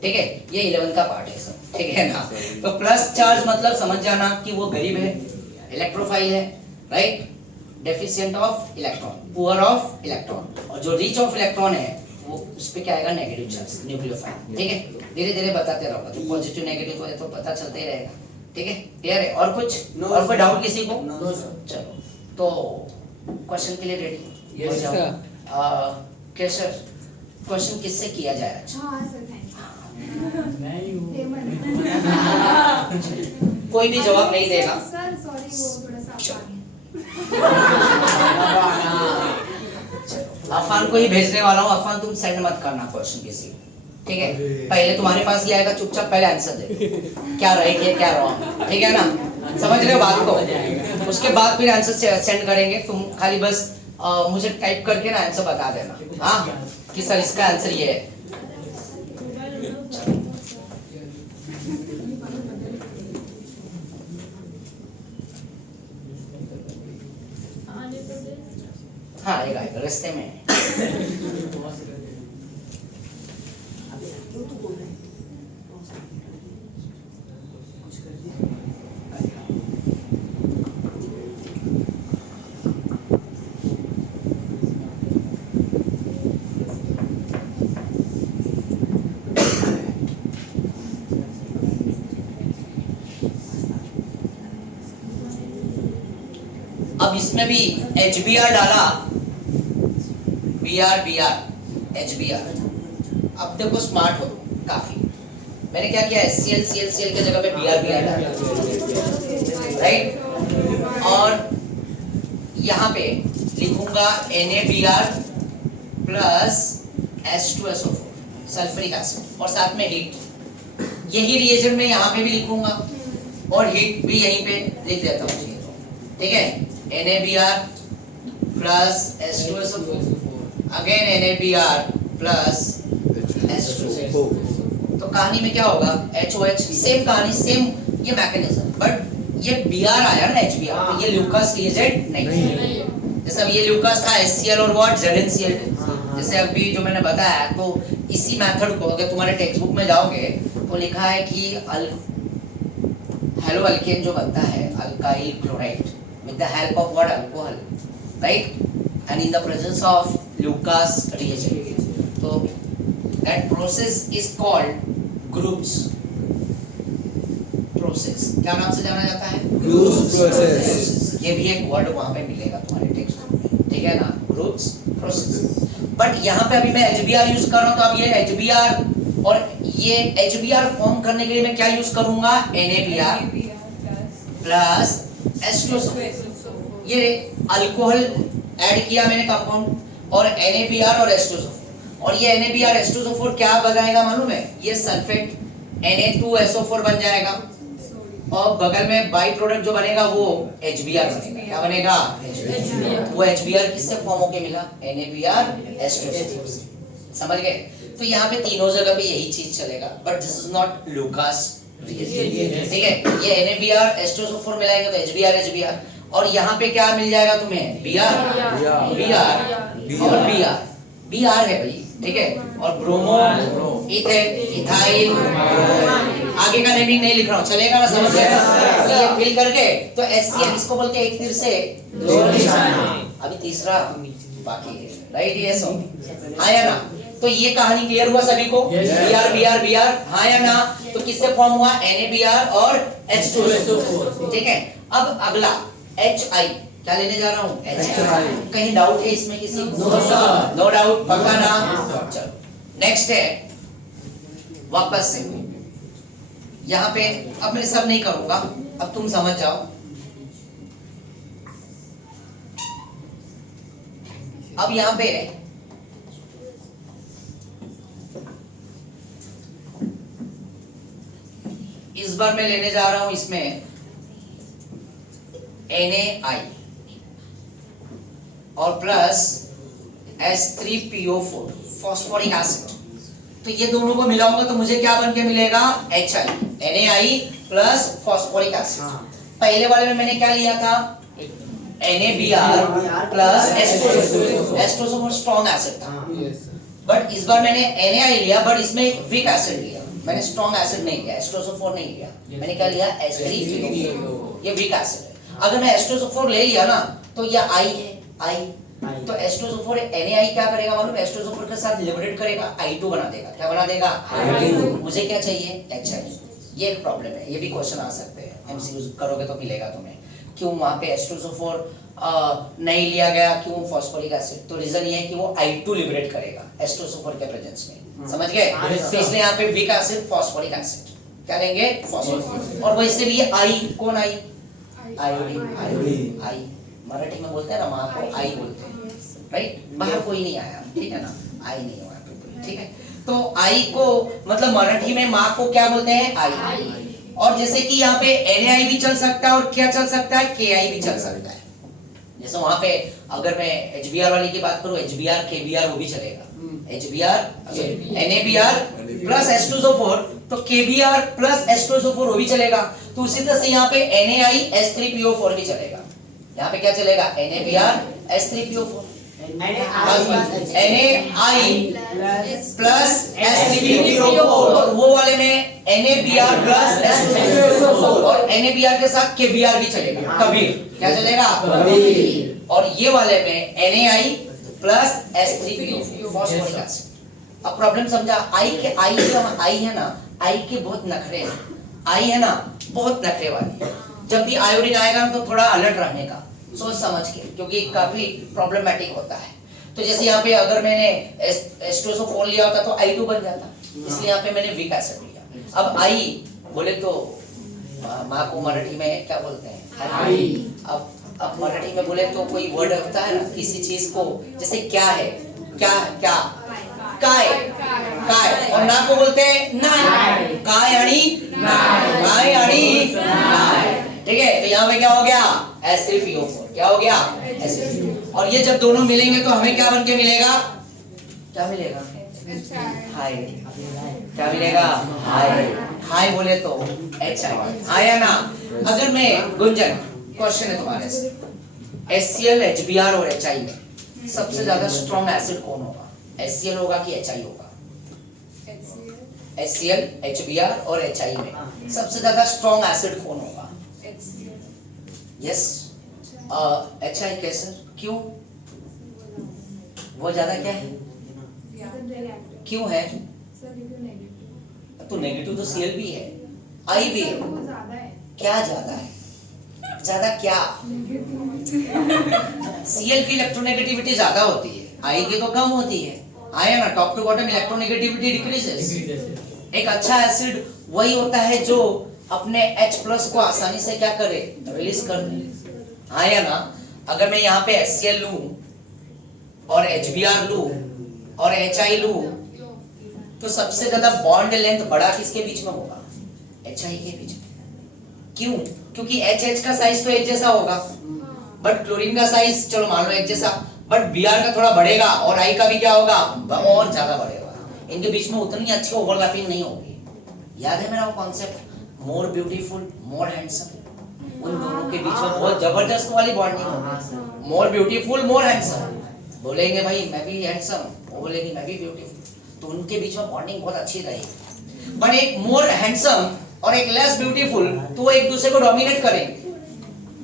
ठीक है, ये 11 का पार्ट है सब, ठीक है ना। तो प्लस चार्ज मतलब समझ जाना कि वो गरीब है, इलेक्ट्रोफाइल है, right, deficient of electron, poor of electron, और जो रिच ऑफ इलेक्ट्रॉन है वो उस पे क्या आएगा? Negative charge, nucleophile. ठीक है, धीरे धीरे बताते रहूंगा, तो पॉजिटिव नेगेटिव तो पता चलता ही रहेगा। ठीक है, क्लियर है? और कुछ और कोई डाउट किसी को? चलो, तो क्वेश्चन के लिए रेडी? Yes sir. कैसर, क्वेश्चन किससे किया जाए आज? हाँ सर, थैंक कोई भी जवाब नहीं देगा। सर सॉरी, वो थोड़ा सा अफान को ही भेजने वाला हूँ। अफान तुम सेंड मत करना क्वेश्चन किसी को, ठीक है? पहले तुम्हारे पास ही आएगा, चुपचाप पहले आंसर दे, क्या राइट है क्या रॉन्ग, ठीक है ना? समझ रहे हो बात को? उसके बाद फिर आंसर सेंड करेंगे। तुम खाली बस मुझे टाइप करके ना आंसर बता देना, हाँ, कि सर इसका आंसर ये है। हाँ आएगा आएगा रास्ते में है। अब इसमें भी HBR डाला, BR HBR। अब देखो स्मार्ट हो काफी। मैंने क्या किया, CL के जगह पे BR डाला, राइट। और यहाँ पे लिखूंगा NaBr plus H2SO4 sulphuric acid और साथ में हीट। यही रिएजेंट में यहाँ पे भी लिखूंगा और हीट भी यहीं पे लिख देता हूँ, ठीक है। NaBr plus H2SO4 again NaBr plus H2SO4। तो कहानी में क्या होगा, HOH सेम कहानी, सेम ये मैकेनिज्म, बट ये Br आया ना HBr, तो ये ल्यूकास रिएजेंट नहीं। जैसे अब ये ल्यूकास था HCl और व्हाट ZnCl। जैसे अभी जो मैंने बताया, तो इसी मेथड को अगर तुम्हारे टेक्स्ट बुक में जाओगे तो लिखा है कि हेलो अल्केन जो बनता है alkyl chloride with the help of what, alcohol, right, and in the presence of Lucas reagent, so that process is called Group's process। क्या नाम से जाना जाता है, Group's process। ये भी एक वर्ड वहाँ पे मिलेगा तुम्हारे टेक्स्ट बुक में, ठीक है ना, Group's process। बट यहाँ पे अभी मैं HBr यूज कर रहा हूँ, तो अब ये HBr और ये HBr फॉर्म करने के लिए मैं क्या यूज करूंगा, NaBr प्लस H2SO4। ये अल्कोहल ऐड किया मैंने कंपाउंड, और NaBr और H2SO4, और ये NaBr H2SO4 क्या बनाएगा मालूम है, ये सल्फेट Na2SO4 बन जाएगा, और बगल में बाई प्रोडक्ट जो बनेगा वो HBr बनेगा। क्या बनेगा, HBr। वो HBr किससे फॉर्म होके मिला, NaBr H2SO4। समझ गए। तो यहाँ पे तीनों जगह पे यही चीज चलेगा, but this is not Lucas, ठीक है। ये NaBr H2SO4 मिलाएंगे तो HBr, और यहाँ पे क्या मिल जाएगा तुम्हें, Br और Br है भाई, ठीक है। और ब्रोमो, इथेन, इथाइल, आगे का नेमिंग नहीं लिख रहा हूँ, चलेगा ना, समझ गए। ये मिल करके तो HCl, इसको बोलते हैं एक तीर से दो निशाना। अभी तीसरा बाकी है, राइट, ये सब हाँ या ना। तो ये कहानी क्लियर हुआ सभी को, Br हाँ या ना। तो किससे फॉर्म हुआ, NaBr और H2SO4, ठीक है। अब अगला HI, क्या लेने जा रहा हूँ, HI। कहीं डाउट है इसमें किसी को, नो डाउट, पक्का ना। चलो नेक्स्ट है, वापस से यहाँ पे, अब मैं सब नहीं करूंगा, अब तुम समझ जाओ। अब यहाँ पे इस बार मैं लेने जा रहा हूं इसमें NaI और प्लस H3PO4 फॉस्फोरिक एसिड। तो ये दोनों को मिलाऊंगा तो मुझे क्या बन के मिलेगा, HI, NaI plus phosphoric acid. पहले वाले में मैंने क्या लिया था, NaBr plus H2SO4 strong acid था, बट इस बार मैंने NaI लिया, बट इसमें वीक एसिड लिया। मैंने स्ट्रॉन्ग एसिड नहीं लिया, H2SO4 नहीं लिया, मैंने क्या लिया, H3PO4, ये वीक एसिड है। अगर मैं H2SO4 ले लिया ना तो ये I है, I तो H2SO4 NaI क्या करेगा मालूम, H2SO4 के साथ लिबरेट करेगा, I2 बना देगा। क्या बना देगा, I2। मुझे क्या चाहिए, HI। ये एक प्रॉब्लम है, ये भी क्वेश्चन आ सकते हैं, MCQ करोगे तो मिलेगा तुम्हें। क्यों वहां पे H2SO4 नहीं लिया गया, क्यों फॉस्फोरिक एसिड, तो रीजन ये है कि वो I2 लिबरेट करेगा H2SO4 के प्रेजेंस में, समझ गए। तो इसलिए यहाँ पे वीक एसिड फॉस्फोरिक एसिड, क्या लेंगे, फॉस्फोरिक। और वैसे भी ये I कौन, I आयोडीन, I मराठी में बोलते हैं ना, माँ को I बोलते हैं, राइट। बाहर कोई नहीं आया, ठीक है ना, I नहीं हुआ, ठीक है। तो I को मतलब मराठी में माँ को क्या बोलते हैं, I। और जैसे कि यहाँ पे NaI भी चल सकता है और क्या चल सकता है, KI भी चल सकता है। जैसे वहां पे अगर मैं HBr वाली की बात करूं, HBr KBr वो भी चलेगा, HBr NaBr प्लस H2SO4, तो KBr प्लस H2SO4 वो भी चलेगा। तो उसी तरह से यहाँ पे NaI H3PO4 भी चलेगा। यहाँ पे क्या चलेगा, NaBr H3PO4, NaI plus H3PO4 और वो वाले में NaBr प्लस H2SO4 और NaBr के साथ KBr भी चलेगा कभी क्या चलेगा और ये वाले में NaI plus H3PO4 phosphoric acid. अब प्रॉब्लम समझा I है ना I के बहुत नखरे हैं I है ना बहुत नखरे वाली है। जब भी आयोडीन आएगा तो थोड़ा अलर्ट रहने का सोच समझ के क्योंकि काफी प्रॉब्लमेटिक होता है। तो जैसे यहाँ पे अगर मैंने H2SO4 लिया होता तो I2 बन जाता इसलिए यहाँ पे मैंने वीक एसिड लिया। अब I बोले तो माँ को मराठी में क्या बोलते हैं आई। अब मराठी में बोले तो कोई वर्ड होता है ना किसी चीज को जैसे क्या है क्या क्या काय काय और ना को बोलते हैं नाय काय आणि नाय आणि नाय। ठीक है तो यहाँ पे क्या हो गया H3PO4 क्या हो गया H3PO और ये जब दोनों मिलेंगे तो हमें क्या बन के मिलेगा क्या मिलेगा हाय क्या मिलेगा हाय बोले तो HI हाय है ना। अगर मैं गुंजन क्वेश्चन है तुम्हारे से HCl HBr और HI में सबसे ज्यादा स्ट्रॉन्ग एसिड कौन होगा HCl होगा कि HI होगा HCl HBr और HI में सबसे ज्यादा स्ट्रॉन्ग एसिड कौन होगा यस HI कैसे क्यों वो ज्यादा क्या है क्यों है तो नेगेटिव तो Cl भी है I भी है क्या ज्यादा है ज्यादा क्या Cl की इलेक्ट्रोनेगेटिविटी ज्यादा होती है I की तो कम होती है आया ना top to bottom electronegativity decreases. एक अच्छा एसिड वही होता है जो अपने H प्लस को आसानी से क्या करे रिलीज कर दे आया ना। अगर मैं यहाँ पे HCl लूं और HBr लूं और HI लूं तो सबसे ज्यादा बॉन्ड लेंथ बड़ा किसके बीच में होगा HI के बीच में। क्यों क्योंकि HH का साइज तो एक जैसा होगा बट क्लोरीन का साइज चलो मान लो एक जैसा बट Br का थोड़ा बढ़ेगा और I का भी क्या होगा और ज्यादा बढ़ेगा। इनके बीच में उतनी अच्छी ओवरलैपिंग नहीं होगी। याद है मेरा वो कॉन्सेप्ट मोर ब्यूटीफुल मोर हैंडसम उन दोनों के बीच में बहुत जबरदस्त वाली बॉन्डिंग होगी। मोर ब्यूटीफुल मोर हैंडसम बोलेंगे भाई मैं भी हैंडसम वो बोलेगी मैं भी ब्यूटीफुल तो उनके बीच में बॉन्डिंग बहुत अच्छी रहेगी। बट एक मोर हैंडसम और एक लेस ब्यूटीफुल तो वो एक दूसरे को डोमिनेट करेंगे।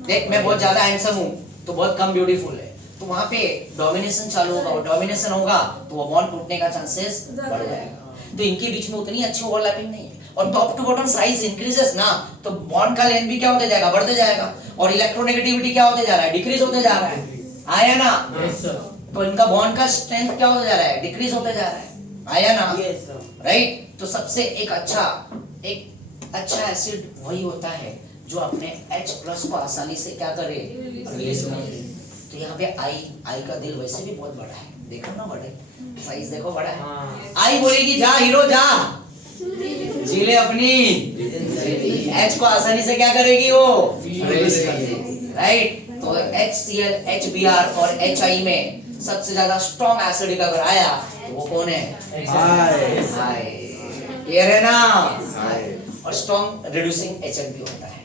देख मैं बहुत ज्यादा हैंडसम हूँ तो बहुत कम ब्यूटीफुल है तो वहां पे डोमिनेशन चालू होगा और डोमिनेशन होगा तो वो बॉन्ड टूटने का चांसेस बढ़ जाएगा। तो इनके बीच में उतनी अच्छी ओवरलैपिंग नहीं है और top to bottom size increases ना तो बॉन्ड का लेंथ भी क्या होते जाएगा बढ़ते जाएगा और इलेक्ट्रोनेगेटिविटी क्या होते जा रहा है डिक्रीज होते जा रहा है आया ना। तो इनका बॉन्ड का स्ट्रेंथ क्या होते जा रहा है डिक्रीज होते जा रहा है आया ना राइट। तो सबसे एक अच्छा एसिड वही होता है जो अपने H प्लस को आसानी से क्या करे रिलीज करे। तो यहाँ पे I का दिल वैसे भी बहुत बड़ा है देखो ना बड़े साइज देखो बड़ा है। I बोलेगी जा हीरो जा जी ले अपनी H को आसानी से क्या करेगी वो रिलीज कर देगी राइट। तो HCl HBr और HI में सबसे ज्यादा स्ट्रॉन्ग एसिड अगर आया तो वो कौन है क्लियर है ना। और स्ट्रॉन्ग रिड्यूसिंग एजेंट भी होता है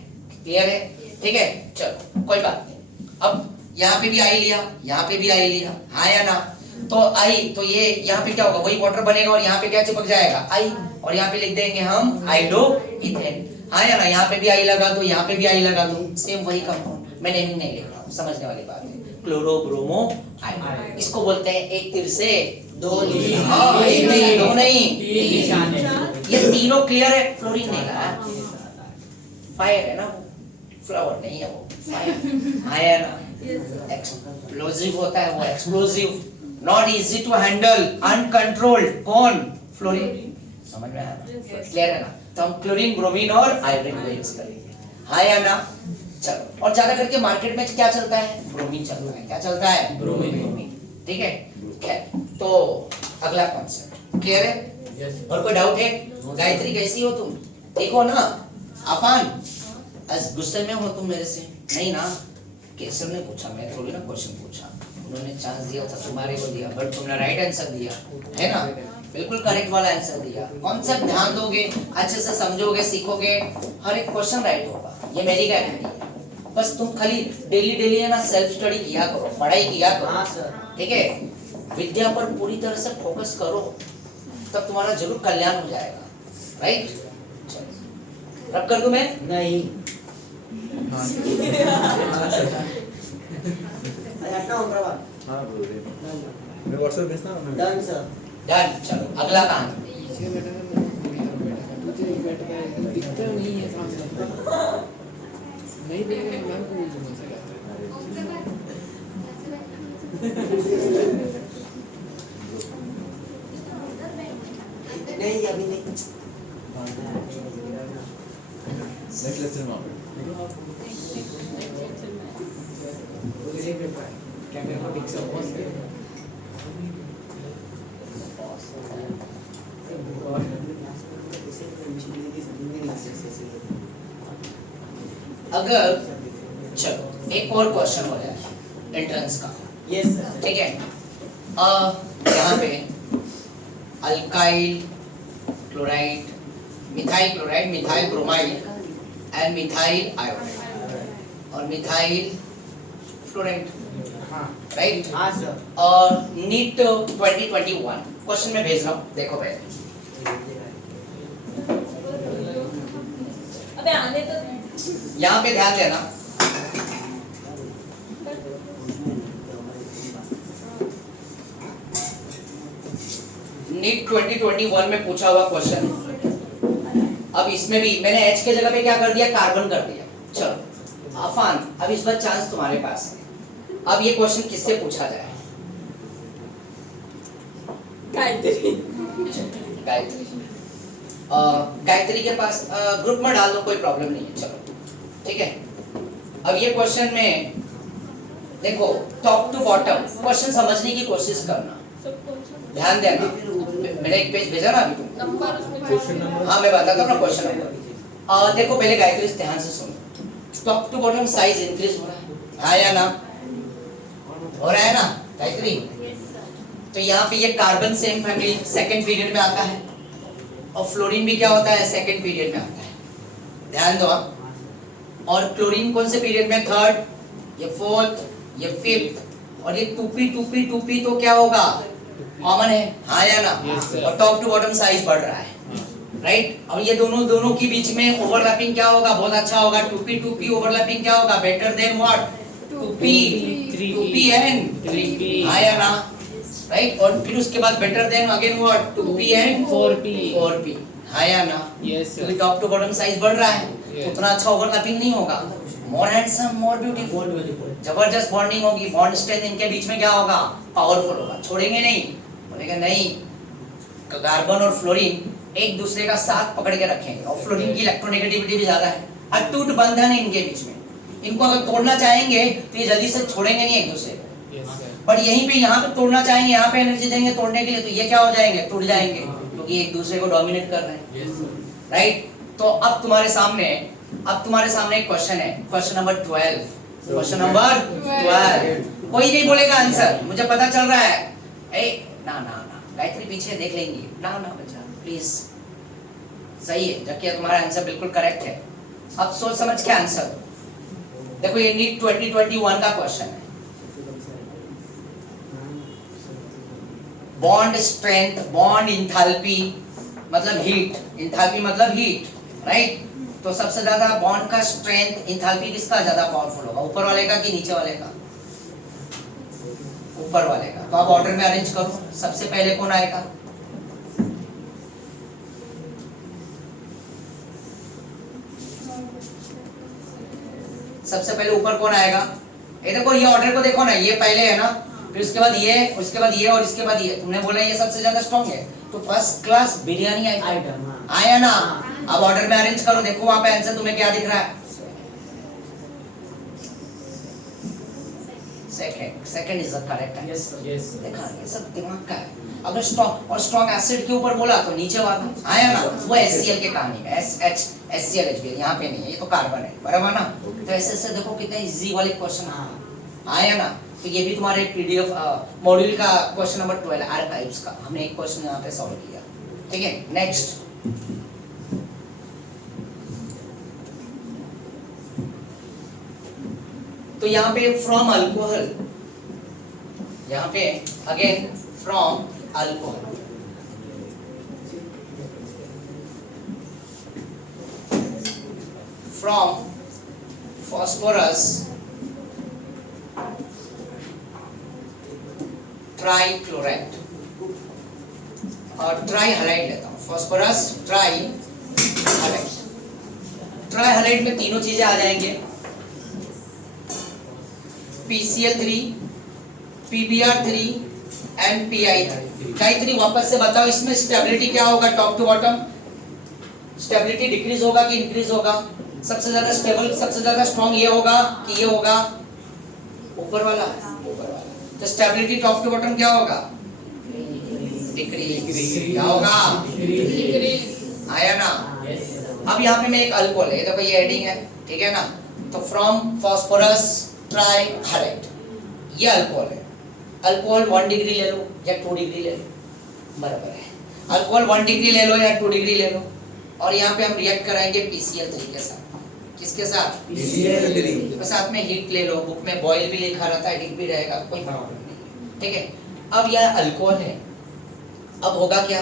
क्लियर है ठीक है चलो कोई बात नहीं। अब यहाँ पे भी I लिया यहाँ पे भी I लिया हाँ या ना। तो I तो ये यहाँ पे क्या होगा वही वाटर बनेगा और यहाँ पे क्या चिपक जाएगा I और यहाँ पे लिख देंगे हम हाइड्रोइथेन हाँ या ना। यहाँ पे भी I लगा दो यहाँ पे भी I लगा दो सेम वही कंपाउंड मैं नेमिंग नहीं लिख रहा हूँ समझने वाली बात है क्लोरो ब्रोमो आयोडाइड इसको बोलते हैं एक तीर से दो निशान एक नहीं दो नहीं तीन निशान ये तीनों क्लियर है। फ्लोरीन नहीं लगा फायर है ना फ्लावर नहीं है वो फायर है ना एक्सप्लोसिव होता है वो explosive not easy to handle uncontrolled कौन फ्लोरीन समझ में आया क्लियर है ना। तो हम क्लोरीन ब्रोमीन और आयोडीन को यूज करेंगे हाँ या ना। चलो और ज्यादा करके मार्केट में क्या चलता है ब्रोमीन चलता है क्या चलता है ब्रोमीन ठीक है। तो अगला कॉन्सेप्ट क्लियर है और कोई डाउट है गायत्री कैसी हो तुम ठीक हो ना अफान आज गुस्से में हो तुम मेरे से नहीं ना। केसर ने पूछा मैं थोड़ी ना क्वेश्चन पूछा उन्होंने चांस दिया था तुम्हारे को दिया बट तुमने राइट आंसर दिया है ना बिल्कुल करेक्ट वाला आंसर दिया। कॉन्सेप्ट ध्यान दोगे अच्छे से समझोगे सीखोगे हर एक क्वेश्चन राइट होगा ये मेरी गारंटी है बस तुम खाली डेली डेली है ना सेल्फ स्टडी किया करो, पढ़ाई किया करो। हाँ सर। ठीक है, विद्या पर पूरी तरह से फोकस करो, तब तुम्हारा जरूर कल्याण हो जाएगा। राइट, रब कर दूं मैं? नहीं। हाँ अरे हटना हो प्रभा। हाँ बोल रहे मैं व्हाट्सएप भेजना मैं डन सर। डन। चलो अगला कहानी। दिखता नहीं है नहीं देखेंगे मैम को बोल दूंगा सर। नहीं अभी नहीं। नेक्स्ट लेक्चर में आओगे। कैमरे को ठीक से ऑन कर। अगर चलो एक और क्वेश्चन हो जाए एंट्रेंस का। Yes sir. ठीक है, यहाँ पे alkyl chloride, methyl chloride, methyl bromide and methyl iodide और मिथाइल फ्लोराइड। हाँ। राइट, हाँ सर। और नीट 2021 क्वेश्चन में भेज रहा हूँ, देखो पहले। अबे आने तो यहाँ पे ध्यान देना, नीट 2021 में पूछा हुआ क्वेश्चन। अब इसमें भी मैंने H के जगह पे क्या कर दिया, कार्बन कर दिया। चलो अफान, अब इस बार चांस तुम्हारे पास है। अब ये क्वेश्चन किससे पूछा जाए? गायत्री। गायत्री। गायत्री के पास ग्रुप में डाल दो, कोई प्रॉब्लम नहीं है। चलो ठीक है, अब ये क्वेश्चन में देखो टॉप टू बॉटम क्वेश्चन समझने की कोशिश करना, ध्यान देना। मैंने एक पेज भेजा ना अभी तुम, नंबर उसमें क्वेश्चन नंबर हाँ मैं बताता हूँ ना क्वेश्चन नंबर। देखो पहले गायत्री ध्यान से सुनो, top to bottom size increase हो रहा है, हाँ या ना? हो रहा है ना गायत्री? तो यहाँ पे ये carbon same family second period में आता है, और फ्लोरीन भी क्या होता है, सेकंड पीरियड में आता है। ध्यान दो आप। और क्लोरीन कौन से पीरियड में, थर्ड, ये फोर्थ, ये फिफ्थ, और ये टूपी तो क्या होगा, कॉमन है, हाँ या ना? Yes, sir. और टॉप टू बॉटम साइज बढ़ रहा है। राइट, अब ये दोनों के बीच में ओवरलैपिंग क्या होगा, बहुत अच्छा होगा। टूपी ओवरलैपिंग क्या होगा, better than what, two p and 3p, हाँ या ना? राइट, और फिर उसके बाद better than again what, 2p and 4p, हाँ या ना? यस क्योंकि sir. Top to bottom size बढ़ रहा है, Yes. उतना अच्छा ओवरलैपिंग नहीं होगा। मोर हैंडसम, मोर ब्यूटीफुल, जबरदस्त बॉन्डिंग होगी, बॉन्ड स्ट्रेंथ इनके बीच में क्या होगा, पावरफुल होगा। छोड़ेंगे नहीं, बोलेगा नहीं, कार्बन और फ्लोरीन एक दूसरे का साथ पकड़ के रखेंगे, और फ्लोरीन की इलेक्ट्रोनेगेटिविटी भी ज्यादा है, अटूट बंधन है इनके बीच में। इनको अगर तोड़ना चाहेंगे तो ये जल्दी से छोड़ेंगे नहीं एक दूसरे को, यस सर। बट यहीं पे यहाँ पे तोड़ना चाहेंगे, यहाँ पे एनर्जी देंगे तोड़ने के लिए, तो ये क्या हो जाएंगे, टूट जाएंगे, क्योंकि एक दूसरे को डोमिनेट कर रहे हैं। Yes sir. राइट, तो अब तुम्हारे सामने एक क्वेश्चन है, क्वेश्चन नंबर 12। क्वेश्चन नंबर 12 कोई नहीं बोलेगा आंसर, मुझे पता चल रहा है। ना गायत्री पीछे देख लेंगी, ना बच्चा प्लीज, सही है, जबकि तुम्हारा आंसर बिल्कुल करेक्ट है। अब सोच समझ के आंसर दो। देखो ये नीट 2021 का क्वेश्चन है। बॉन्ड स्ट्रेंथ, बॉन्ड इंथैल्पी मतलब हीट, इंथैल्पी मतलब हीट, राइट? तो सबसे ज्यादा बॉन्ड का स्ट्रेंथ, इंथैल्पी किसका ज्यादा पावरफुल होगा, ऊपर वाले का कि नीचे वाले का? ऊपर वाले का। तो आप ऑर्डर में अरेंज करो, सबसे पहले कौन आएगा? सबसे पहले ऊपर कौन आएगा? ये देखो, ये ऑर्डर को देखो ना, ये पहले है ना, फिर उसके बाद ये, उसके बाद ये, और इसके बाद ये। तुमने बोला ये सबसे ज्यादा स्ट्रॉन्ग है, तो फर्स्ट क्लास बिरयानी आइटम आया ना। अब ऑर्डर में अरेंज करो, देखो वहां पे आंसर तुम्हें क्या दिख रहा है? Second is the correct answer. Yes देखा, ये सब दिमाग का है। अगर स्ट्रॉन्ग एसिड के ऊपर बोला तो नीचे वाला आया ना, वो HCl के कहानी में, HCl HBl, यहाँ पे नहीं है, ये तो कार्बन है, बराबर ना? तो ऐसे देखो कितने इजी वाले क्वेश्चन आया ना। तो ये भी तुम्हारे PDF मॉड्यूल का क्वेश्चन नंबर 12 आर्काइव्स का, हमने एक क्वेश्चन यहाँ पे सॉल्व किया। ठीक है, नेक्स्ट। तो यहाँ पे फ्रॉम अल्कोहल, यहाँ पे again from alcohol, from phosphorus trichloride और ट्राई हाइलाइट लेता हूँ, phosphorus try highlight. Try highlight में तीनों चीजें आ जाएंगे, PCl3, PBr3 and PI3। PI3 वापस से बताओ, इसमें स्टेबिलिटी क्या होगा? Top to bottom stability decrease होगा कि इंक्रीज होगा? सबसे ज्यादा स्टेबल, सबसे ज्यादा स्ट्रॉन्ग ये होगा कि ये होगा? ऊपर वाला, ऊपर वाला। तो स्टेबिलिटी टॉप टू बॉटम क्या होगा? डिक्रीज। क्या होगा? आया ना? अब यहाँ पे मैं एक अल्कोहल है, देखो ये हेडिंग है, ठीक है ना? तो फ्रॉम फॉस्फोरस ट्राई हाइलाइट, ये अल्कोहल है। अल्कोहल 1 डिग्री ले लो या 2 डिग्री ले लो, बराबर है। अल्कोहल 1 डिग्री ले लो या 2 डिग्री ले लो, और यहाँ पे हम रिएक्ट कराएंगे PCl3 के साथ। किसके साथ? PCl3। साथ में हीट ले लो, बुक में बॉयल भी लिखा रहता है, हीट भी रहेगा, कोई प्रॉब्लम नहीं, ठीक है। अब यह अल्कोहल है, अब होगा क्या?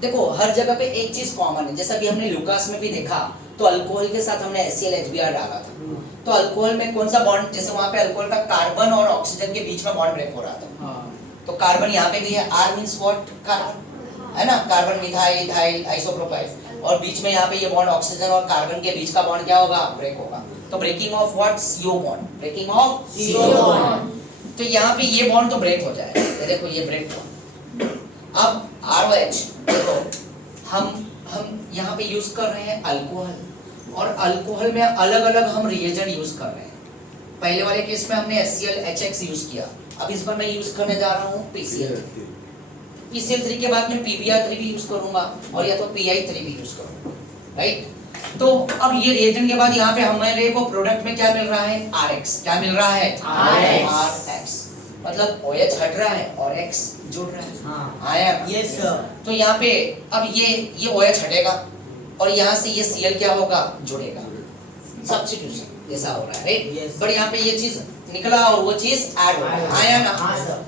देखो हर जगह पे एक चीज कॉमन है, जैसा कि हमने लुकास में भी देखा, तो अल्कोहल के साथ हमने HCl HBr डाला था। तो अल्कोहल में कौन सा बॉन्ड, जैसे वहां पे अल्कोहल का कार्बन और ऑक्सीजन के बीच में बॉन्ड ब्रेक हो रहा था, तो कार्बन यहाँ पे भी है, R मींस व्हाट? कार्बन, है ना? कार्बन मिथाइल इथाइल आइसोप्रोपाइल, और बीच में यहाँ पे ये बॉन्ड ऑक्सीजन और कार्बन के बीच का बॉन्ड क्या होगा? ब्रेक होगा। तो breaking of what? CO bond, breaking of CO bond. तो यहाँ पे ये बॉन्ड तो ब्रेक हो जाएगा, ये देखो ये ब्रेक हुआ। अब ROH देखो, हम यहाँ पे यूज कर रहे हैं अल्कोहल, और अल्कोहल में अलग अलग हम रिएजेंट यूज कर रहे हैं। पहले वाले केस में हमने HCl HX यूज किया, अब इस बार मैं यूज करने जा रहा हूँ PCl3। PCl3 के बाद में PBr3 भी यूज करूंगा, और या तो PI3 भी यूज करूंगा, राइट? तो अब ये रिएजेंट के बाद यहाँ पे हमारे को प्रोडक्ट में क्या मिल रहा है? RX। क्या मिल रहा है? RX। मतलब OH हट रहा है और X जुड़ रहा है। हाँ। आया? Yes sir. तो यहाँ पे अब ये OH हटेगा, और यहाँ से ये Cl क्या होगा? जुड़ेगा, सब्स्टिट्यूशन ऐसा हो रहा है, राइट? Yes. बट यहाँ पे ये चीज निकला और वो चीज ऐड हो रहा है। आया ना? हाँ सर।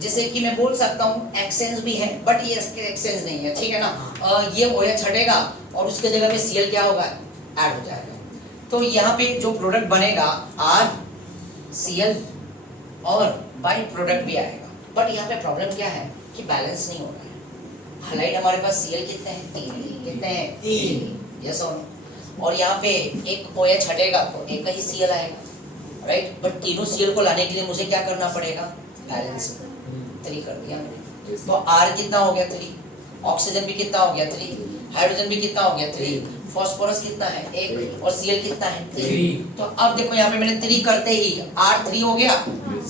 जैसे कि मैं बोल सकता हूँ एक्सचेंज भी है, बट ये एक्सचेंज नहीं है, ठीक है ना? ये OH हटेगा और उसके जगह पे Cl क्या होगा? ऐड हो जाएगा। तो यहाँ पे जो प्रोडक्ट बनेगा RCl और बाई प्रोडक्ट भी आएगा, बट यहाँ पे प्रॉब्लम क्या है कि बैलेंस नहीं हो रहा है। हाइलाइट हमारे पास Cl कितने हैं? 3। कितने हैं? 3। यस और नो? और यहाँ पे एक OH हटेगा तो एक ही Cl आएगा, राइट? बट तीनों Cl को लाने के लिए मुझे क्या करना पड़ेगा? बैलेंस 3 कर दिया मैंने। तो R कितना हो गया? 3। ऑक्सीजन भी कितना हो गया? 3। हाइड्रोजन भी कितना हो गया? 3। फॉस्फोरस कितना है? 1। और Cl कितना है? 3। तो अब देखो यहाँ पे मैंने 3 करते ही R 3 हो गया,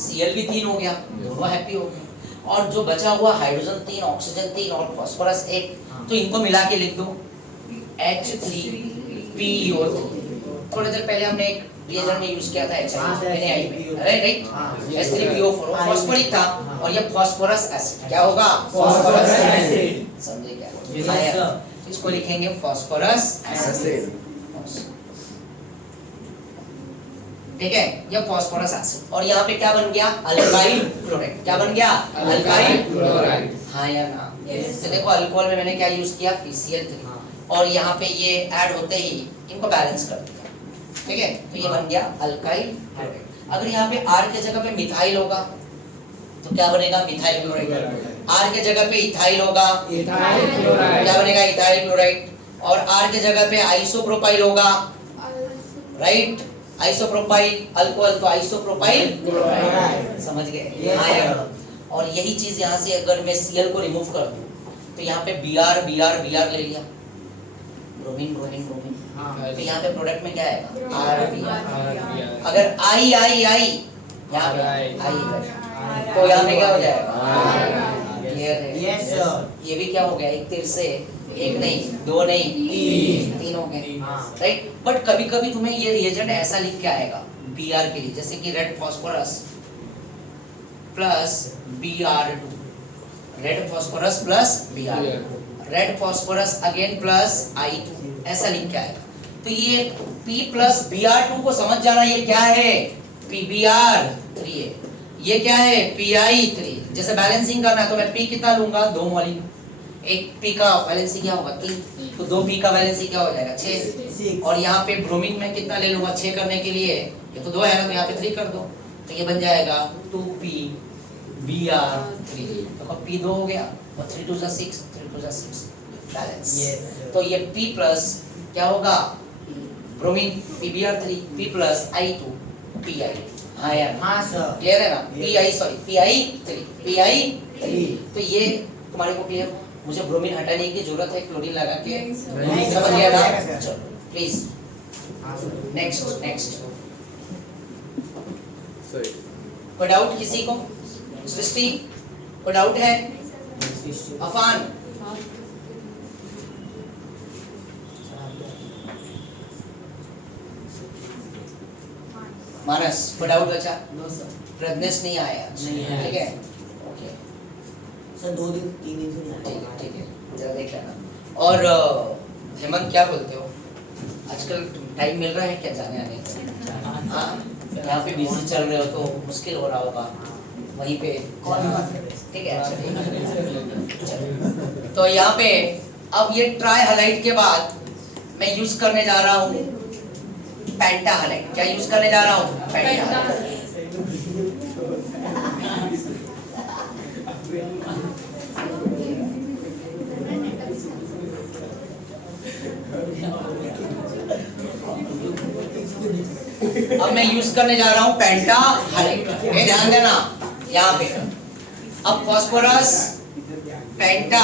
Cl भी 3 हो गया, दोनों हैप्पी हो गए। और जो बचा हुआ हाइड्रोजन 3, ऑक्सीजन 3 और फॉस्फोरस 1, तो इनको मिला के लिख दो H3PO3। थोड़ी देर पहले हमने एक रिएजेंट में यूज किया था HNI में, राइट? H3PO4 फॉस्फोरिक था, और ये फॉस्फोरस एसिड क्या होगा? Phosphorous acid. समझे क्या? Yes sir. इसको लिखेंगे फॉस्फोरस एसिड, ठीक है? ये फॉस्फोरस एसिड, और यहाँ पे क्या बन गया? Alkyl chloride. क्या बन गया? Alkyl chloride. हाँ या ना? तो देखो अल्कोहल में मैंने क्या यूज किया? PCl3, और यहाँ पे ये ऐड होते ही इनको बैलेंस कर दिया, ठीक है? तो ये बन गया अल्काइल क्लोराइड। अगर यहाँ पे R के जगह पे मिथाइल होगा तो क्या बनेगा? Methyl chloride. R के जगह पे इथाइल होगा, इथाइल क्लोराइड। क्या बनेगा? Ethyl chloride. और R के जगह पे आइसोप्रोपाइल होगा, राइट? आइसोप्रोपाइल अल्कोहल तो आइसोप्रोपाइल क्लोराइड। समझ गए? Yes, आया? sir. और यही चीज यहाँ से अगर मैं Cl को रिमूव कर दूं तो यहाँ पे Br ले लिया, ब्रोमीन। तो यहाँ पे प्रोडक्ट में क्या आएगा? RBr। अगर I यहाँ पे I तो यहाँ पे क्या हो जाएगा? क्लियर है? Yes sir. ये भी क्या हो गया? एक तीर से एक नहीं, 2 नहीं, 3 हो गए, राइट? बट कभी कभी तुम्हें ये रिएजेंट ऐसा लिख के आएगा Br के लिए, जैसे कि red phosphorus plus Br2, red phosphorus plus Br2, red phosphorus again plus I2, ऐसा लिख के आएगा। तो ये P प्लस Br2 को समझ जाना, ये क्या है PBr3 है, ये क्या है PI3। जैसे बैलेंसिंग करना है तो मैं P कितना लूंगा, 2 मॉलिक्यूल, एक P का वैलेंसी क्या होगा 3, तो 2 P का वैलेंसी क्या हो जाएगा 6। और यहाँ पे ब्रोमीन में कितना ले लूंगा 6 करने के लिए, ये तो 2 है ना, तो यहाँ पे 3 कर दो, तो ये बन जाएगा 2P Br3, तो P 2 हो गया और 3 2 6, 3 2 6 बैलेंस। तो ये P प्लस क्या होगा bromine PBr3 P plus I2 PI। हाँ यार हाँ सर। क्लियर है ना, PI3 तो ये तुम्हारे को क्लियर। मुझे ब्रोमीन हटाने की जरूरत है क्लोरीन लगा के, नहीं, समझ गया ना, नहीं, नहीं, चलो प्लीज नेक्स्ट। Sorry. कोई डाउट किसी को, सृष्टि कोई डाउट है, अफान मानस कोई डाउट बचा, नो सर। प्रज्ञेश नहीं आया आज, नहीं आया। ठीक है ओके सर 2 दिन 3 दिन से नहीं ठीक आया। है ठीक है, जरा देख लेना। और हेमंत क्या बोलते हो, आजकल टाइम मिल रहा है क्या जाने आने का? हाँ यहाँ पे बिजी चल रहे हो तो मुश्किल हो रहा होगा वहीं पे, कॉल भी बात करें। ठीक है अच्छा ठीक है। चलो। तो यहाँ पे अब ये ट्राई हाइलाइट के बाद मैं यूज करने जा रहा हूँ पेंटा हाइलाइट। क्या यूज करने जा रहा हूँ, पेंटा। अब मैं यूज करने जा रहा हूँ पेंटा हाइलाइट, ये ध्यान देना यहाँ पे। अब फास्फोरस पेंटा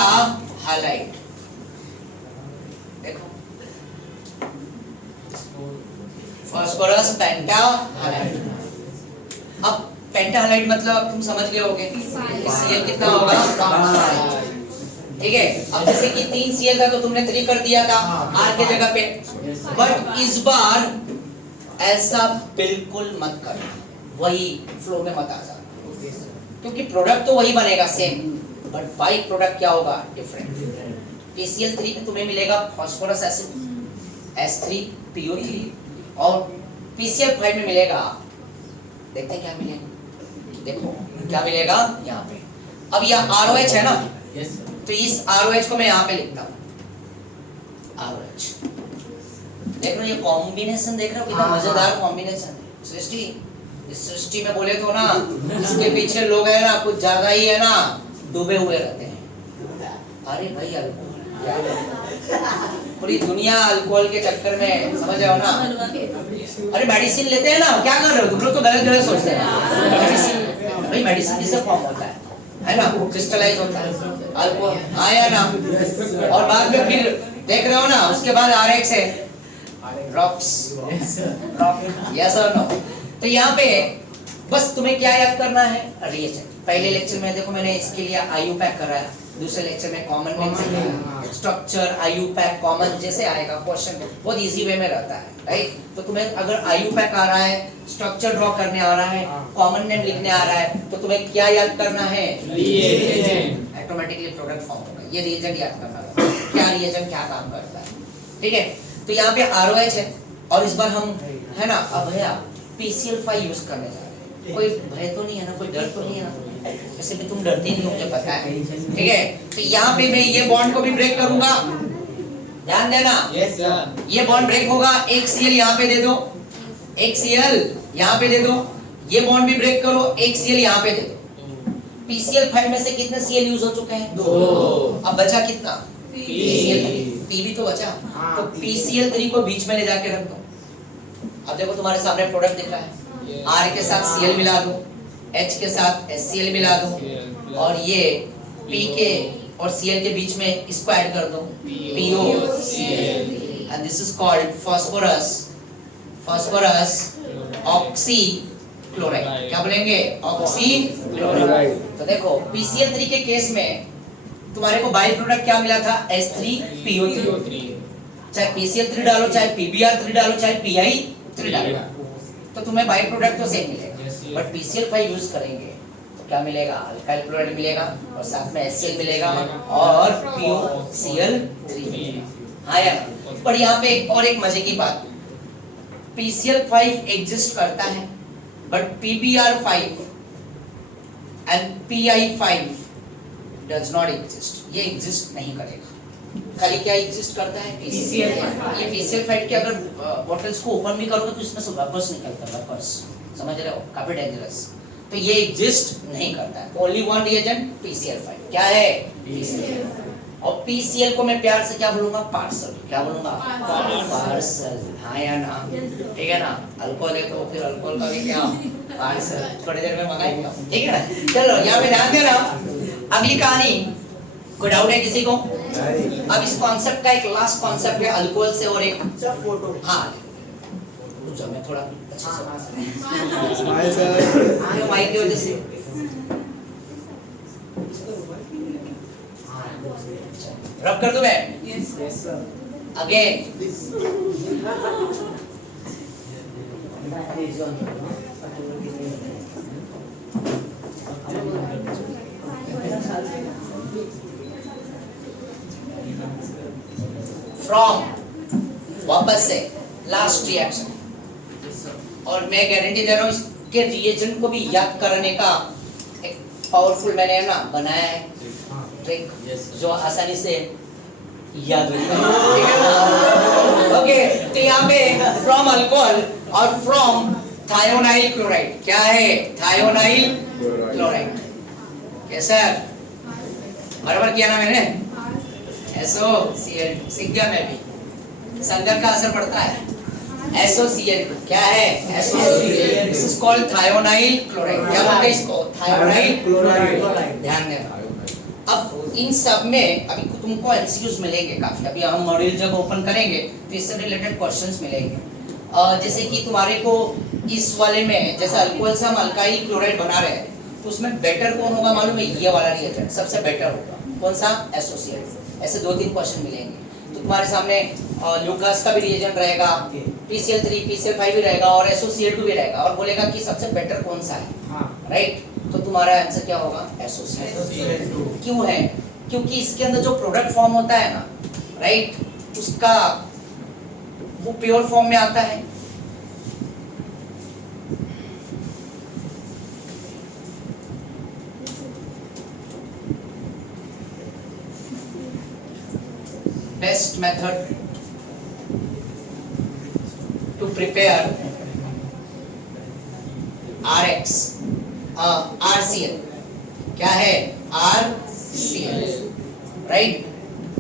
हाइलाइट देखो, फास्फोरस पेंटा हाइलाइट। अब पेंटा हाइलाइट मतलब अब तुम समझ गए होगे Cl कितना होगा, ठीक है। अब जैसे कि 3 Cl था तो तुमने 3 कर दिया था R के जगह पे, बट इस बार ऐसा बिल्कुल मत करना, वही फ्लो में मत आ जाना, क्योंकि प्रोडक्ट तो वही बनेगा सेम, बट बाई प्रोडक्ट क्या होगा डिफरेंट। PCl3 में तुम्हें मिलेगा फास्फोरस एसिड H3PO3 और PCl5 में मिलेगा, देखते हैं क्या मिलेगा, देखो क्या मिलेगा यहाँ पे। अब यह ROH है ना, तो इस ROH को मैं यहाँ पे लिखता हूँ ROH। देख रहे हो ये कॉम्बिनेशन, देख रहे हो कितना मजेदार कॉम्बिनेशन है। सृष्टि, इस सृष्टि में बोले तो ना इसके पीछे लोग है ना कुछ ज्यादा ही है ना डूबे हुए रहते हैं। अरे भाई अल्कोहल, पूरी दुनिया अल्कोहल के चक्कर में, समझ रहे हो ना। अरे मेडिसिन लेते हैं ना, क्या कर रहे हो तुम लोग, तो गलत गलत सोचते हैं। मेडिसिन भाई, मेडिसिन किससे फॉर्म होता है ना, क्रिस्टलाइज होता है अल्कोहल, हाँ या ना। और बाद में फिर देख रहे हो ना उसके बाद RX है रॉक्स, यस और नो। तो यहाँ पे बस तुम्हें क्या याद करना है, रिएजेंट। पहले लेक्चर में देखो मैंने इसके लिए IUPAC कराया, दूसरे लेक्चर में कॉमन में स्ट्रक्चर IUPAC कॉमन जैसे आएगा क्वेश्चन, बहुत इजी वे में रहता है, राइट। तो तुम्हें अगर IUPAC आ रहा है, स्ट्रक्चर ड्रॉ करने आ रहा है, कॉमन नेम लिखने आ रहा है, तो तुम्हें क्या याद करना है, रिएजेंट। ऑटोमेटिकली प्रोडक्ट फॉर्म होगा, ये रिएजेंट याद करना है, क्या रिएजेंट क्या काम करता है, ठीक है। तो यहाँ पे ROH है और इस बार हम है ना, अब भैया PCl5 यूज करने जा रहे हैं। कोई भय तो नहीं है ना, कोई डर तो नहीं है ना, वैसे भी तुम डरते नहीं हो मुझे पता है, ठीक है। तो यहाँ पे मैं ये बॉन्ड को भी ब्रेक करूंगा, ध्यान देना। Yes sir. ये बॉन्ड ब्रेक होगा, एक Cl यहाँ पे दे दो, एक Cl यहाँ पे दे दो, ये बॉन्ड भी ब्रेक करो, एक Cl यहाँ पे दे दो। PCl5 में से कितने Cl यूज हो चुके हैं, 2। अब बचा कितना, PCl3, P भी तो बचा, तो PCl3 को बीच में ले जाके रख दो। अब देखो तुम्हारे सामने प्रोडक्ट दिख रहा है, R के साथ Cl मिला दो, H के साथ HCl मिला दो, और ये P के और Cl के बीच में इसको ऐड कर दो, POCl, and this is called phosphorus oxychloride. क्या बोलेंगे, ऑक्सीक्लोराइड। तो देखो PCl3 के केस में तुम्हारे को बाई प्रोडक्ट क्या मिला था, H3PO3। चाहे PCl3 डालो, चाहे PBr3 डालो, चाहे PI3 डालो, तो तुम्हें बाई प्रोडक्ट तो सेम मिलेगा। बट PCl5 यूज करेंगे तो क्या मिलेगा, अल्काइल क्लोराइड मिलेगा और साथ में HCl मिलेगा और POCl3। हाँ यार, पर यहाँ पे और एक मजे की बात, PCl5 एग्जिस्ट करता है but PBr5 and PI5 does not exist, ये एग्जिस्ट नहीं करेगा। खाली क्या एग्जिस्ट करता है? PCl5। ये PCl5 के अगर बॉटल्स को ओपन भी करोगे तो इसमें से वेपर्स निकलता है, वेपर्स, समझ रहे हो, काफी डेंजरस। तो ये एग्जिस्ट नहीं करता है। ओनली वन रिएजेंट PCl5, क्या है? PCl5। और PCl को मैं प्यार से क्या बोलूंगा? पार्सल। क्या बोलूंगा? पार्सल। हाँ या ना? ठीक है ना? अल्कोहल है तो फिर अल्कोहल का भी क्या? पार्सल। थोड़ी देर में मंगाएंगे, ठीक है ना? चलो यहाँ पे ध्यान देना। अगली कहानी, कोई डाउट है किसी को? अब इस कॉन्सेप्ट का एक लास्ट कॉन्सेप्ट है अल्कोहल से, और एक फोटो हाँ रुक जाओ, मैं थोड़ा अच्छे से स्माइल सर। हाँ माइक की वजह से रब कर दो मैं यस सर। अगेन। फ्रॉम, वापस से लास्ट रिएक्शन, और मैं गारंटी दे रहा हूँ इसके रिएजेंट को भी याद करने का एक पावरफुल मैंने ना बनाया है ट्रिक, जो आसानी से याद हो जाए। ओके, तो यहाँ पे फ्रॉम अल्कोहल और फ्रॉम थायोनाइल क्लोराइड, क्या है? Thionyl chloride. कैसा बराबर किया ना मैंने? SOCl सीख गया मैं भी, संगत का असर पड़ता है। SOCl क्या है? SOCl, this is called thionyl chloride. क्या बोलते हैं इसको? Thionyl chloride. ध्यान देना। अब इन सब में अभी तुमको एमसीक्यूज मिलेंगे काफी, अभी हम मॉड्यूल जब ओपन करेंगे तो इससे रिलेटेड क्वेश्चंस मिलेंगे। जैसे कि तुम्हारे को इस वाले में, जैसे अल्कोहल से हम अल्काइल क्लोराइड बना रहे हैं, तो उसमें बेटर कौन होगा मालूम है? ये वाला रिएजेंट सबसे बेटर होगा। कौन सा? SOCl। ऐसे 2-3 क्वेश्चन मिलेंगे। तो तुम्हारे सामने लूकास का भी रिएजेंट रहेगा, PCl3 PCl5 भी रहेगा और SOCl2 भी रहेगा, और बोलेगा कि सबसे बेटर कौन सा है, राइट? तो तुम्हारा आंसर क्या होगा? SOCl2। क्यों है? क्योंकि इसके अंदर जो प्रोडक्ट फॉर्म होता है ना, राइट, उसका वो प्योर फॉर्म में आता है। Best method to prepare RCl, क्या है? RCl, right?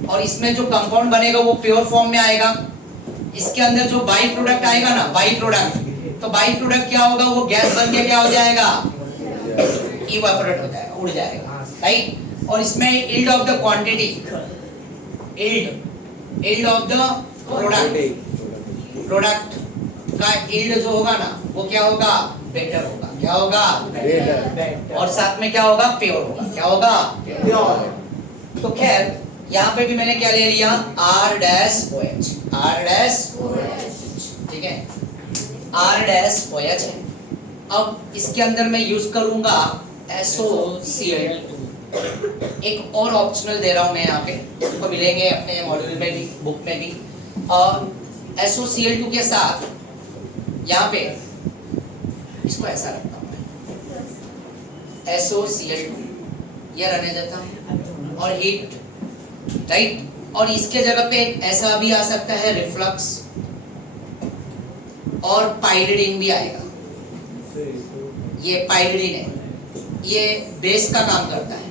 और इसमें जो कंपाउंड बनेगा वो प्योर फॉर्म में आएगा। इसके अंदर जो बाई प्रोडक्ट आएगा ना, बाई प्रोडक्ट, तो बाई प्रोडक्ट क्या होगा? वो गैस बन के क्या हो जाएगा? इवेपोरेट हो जाएगा, उड़ जाएगा, राइट? और इसमें yield of the quantity, yield of the product का यील्ड जो होगा ना, वो क्या होगा? बेटर होगा। क्या होगा? बेटर। और साथ में क्या होगा? प्योर होगा। क्या होगा? प्योर। तो खैर यहाँ पे भी मैंने क्या ले लिया? R-OH, ठीक है, R-OH है। अब इसके अंदर मैं यूज करूंगा SOCl2। एक और ऑप्शनल दे रहा हूं मैं यहाँ पे, आपको मिलेंगे अपने मॉड्यूल में भी, बुक में भी। SOCl2 के साथ यहाँ पे इसको ऐसा रखता हूँ मैं, SOCl2 ये रहने देता हूँ, और हीट, राइट? और इसके जगह पे ऐसा भी आ सकता है, रिफ्लक्स, और पाइरिडिन भी आएगा। ये पाइरिडिन है, ये बेस का काम करता है।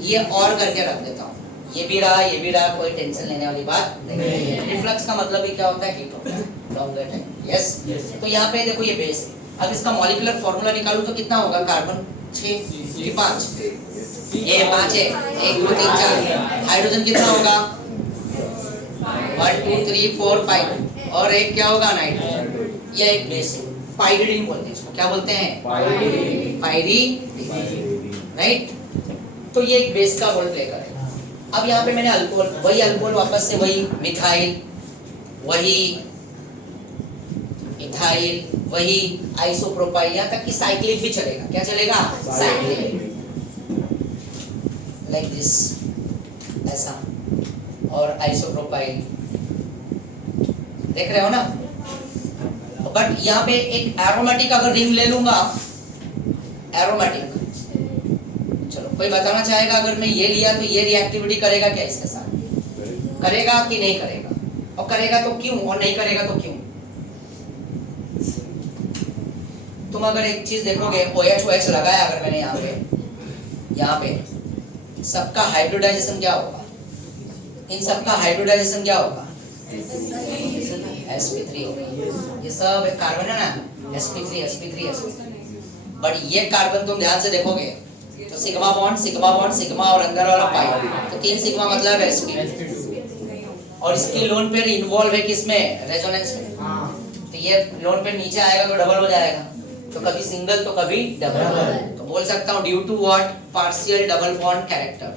ये और करके रख देता हूँ, ये भी रहा, ये भी रहा, कोई टेंशन लेने वाली बात नहीं। रिफ्लक्स का मतलब ही क्या होता है? हीट होता है, लॉन्गर टाइम। यस। तो यहाँ पे देखो ये बेस है। अब इसका मॉलिक्यूलर फॉर्मूला निकालूं तो कितना होगा? कार्बन 6 कि 5? ये 5 है, 1 2 3 4। हाइड्रोजन कितना होगा? 1 2 3 4 5, और एक क्या होगा? नाइट्रोजन। ये एक बेस है, पाइरिडिन बोलते हैं इसको। क्या बोलते हैं? Pyridine, right? तो ये एक बेस का रोल प्ले करेगा। अब यहाँ पे मैंने अल्कोहल, वही अल्कोहल वापस से वही मिथाइल, वही इथाइल, वही आइसोप्रोपाइल, यहाँ तक कि साइक्लिक भी चलेगा। क्या चलेगा? साइक्लिक, लाइक दिस, ऐसा, और आइसोप्रोपाइल, देख रहे हो ना? बट यहाँ पे एक एरोमेटिक अगर रिंग ले लूंगा, एरोमेटिक, चलो कोई बताना चाहेगा अगर मैं ये लिया तो ये रिएक्टिविटी करेगा क्या इसके साथ? करेगा कि नहीं करेगा? और करेगा तो क्यों, और नहीं करेगा तो क्यों? तुम अगर एक चीज देखोगे, OH OH लगाया अगर मैंने यहाँ पे सबका हाइब्रिडाइजेशन क्या होगा? इन सबका हाइब्रिडाइजेशन क्या होगा? sp3 होगा। ये सब कार्बन है ना, sp3 बट ये कार्बन तुम ध्यान से देखोगे तो सिग्मा बॉन्ड सिग्मा और अंदर वाला पाई, तो 3 सिग्मा मतलब sp2 और इसकी लोन पेयर इन्वॉल्व है किसमें? रेजोनेंस में। तो ये लोन पेयर नीचे आएगा तो डबल हो जाएगा, तो कभी सिंगल तो कभी डबल। तो बोल सकता हूँ due to what? Partial double bond character.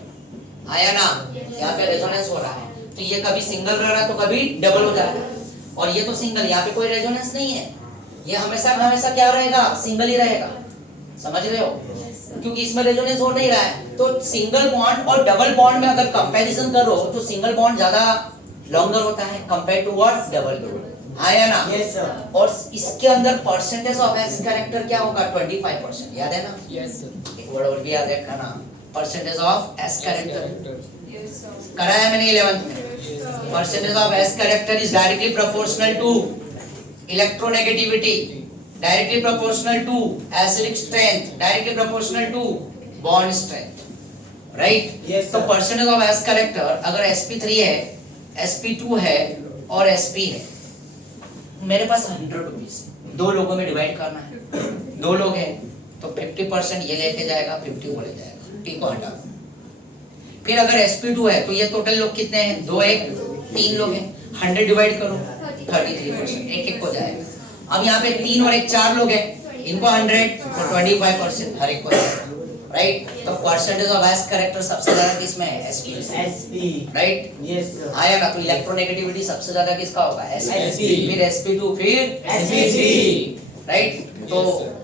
आया ना? यहाँ पे रेजोनेंस हो रहा है, तो ये कभी सिंगल रह रहा तो कभी डबल हो जाएगा, और ये तो सिंगल, यहाँ पे कोई रेजोनेंस नहीं है, ये हमेशा क्या रहेगा? सिंगल ही रहेगा। समझ रहे हो? क्योंकि इसमें रेजोनेंस हो नहीं रहा है, तो सिंगल बॉन्ड और डबल बॉन्ड में अगर कंपैरिजन करो तो सिंगल बॉन्ड ज्यादा लॉन्गर होता है compare to what? Double bond. आया ना? Yes, sir. और इसके अंदर परसेंटेज ऑफ एस कैरेक्टर क्या होगा? 25%। याद है ना? Yes sir. एक वर्ड और भी याद रखना ना, परसेंटेज ऑफ एस कैरेक्टर कराया मैंने 11th में। Percentage of S character is directly proportional to electronegativity, directly proportional to acidic strength, directly proportional to bond strength, right? Yes, तो sir. Percentage of S character अगर sp3 है, sp2 है और sp है, मेरे पास 100 रुपीस, 2 लोगों में डिवाइड करना है, 2 लोग हैं तो 50% ये लेके जाएगा, 50 वो ले जाएगा, टी को हटा। फिर अगर sp2 है तो ये टोटल लोग कितने हैं? 2 1 3 लोग हैं, 100 डिवाइड करो 33%, एक को जाएगा। अब यहाँ पे 3 और 1 4 लोग हैं, इनको 100 तो 25% हर एक को जाएगा, राइट? तो परसेंटेज ऑफ एस कैरेक्टर सबसे ज्यादा किसमें है? sp, right? Yes, sir. आया ना? तो इलेक्ट्रोनेगेटिविटी सबसे ज्यादा किसका होगा? sp, फिर sp2 फिर sp3, राइट? तो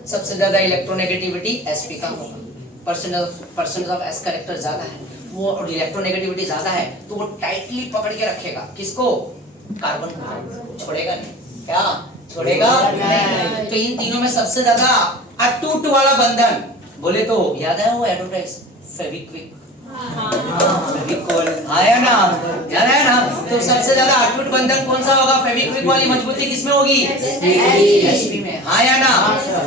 सबसे ज्यादा इलेक्ट्रोनेगेटिविटी sp का होगा। परसेंटेज ऑफ एस कैरेक्टर ज्यादा है वो, और इलेक्ट्रोनेगेटिविटी ज्यादा है तो वो टाइटली पकड़ के रखेगा किसको? कार्बन को, छोड़ेगा नहीं। क्या छोड़ेगा? नहीं। तो इन तीनों में सबसे ज्यादा अटूट वाला बंधन बोले तो याद है वो एडवर्टाइज फेविक्विक, फेविकोल, आया ना? याद है ना? तो सबसे ज्यादा अटूट बंधन कौन सा होगा? फेविक्विक वाली मजबूती किसमें होगी? sp में। आया ना?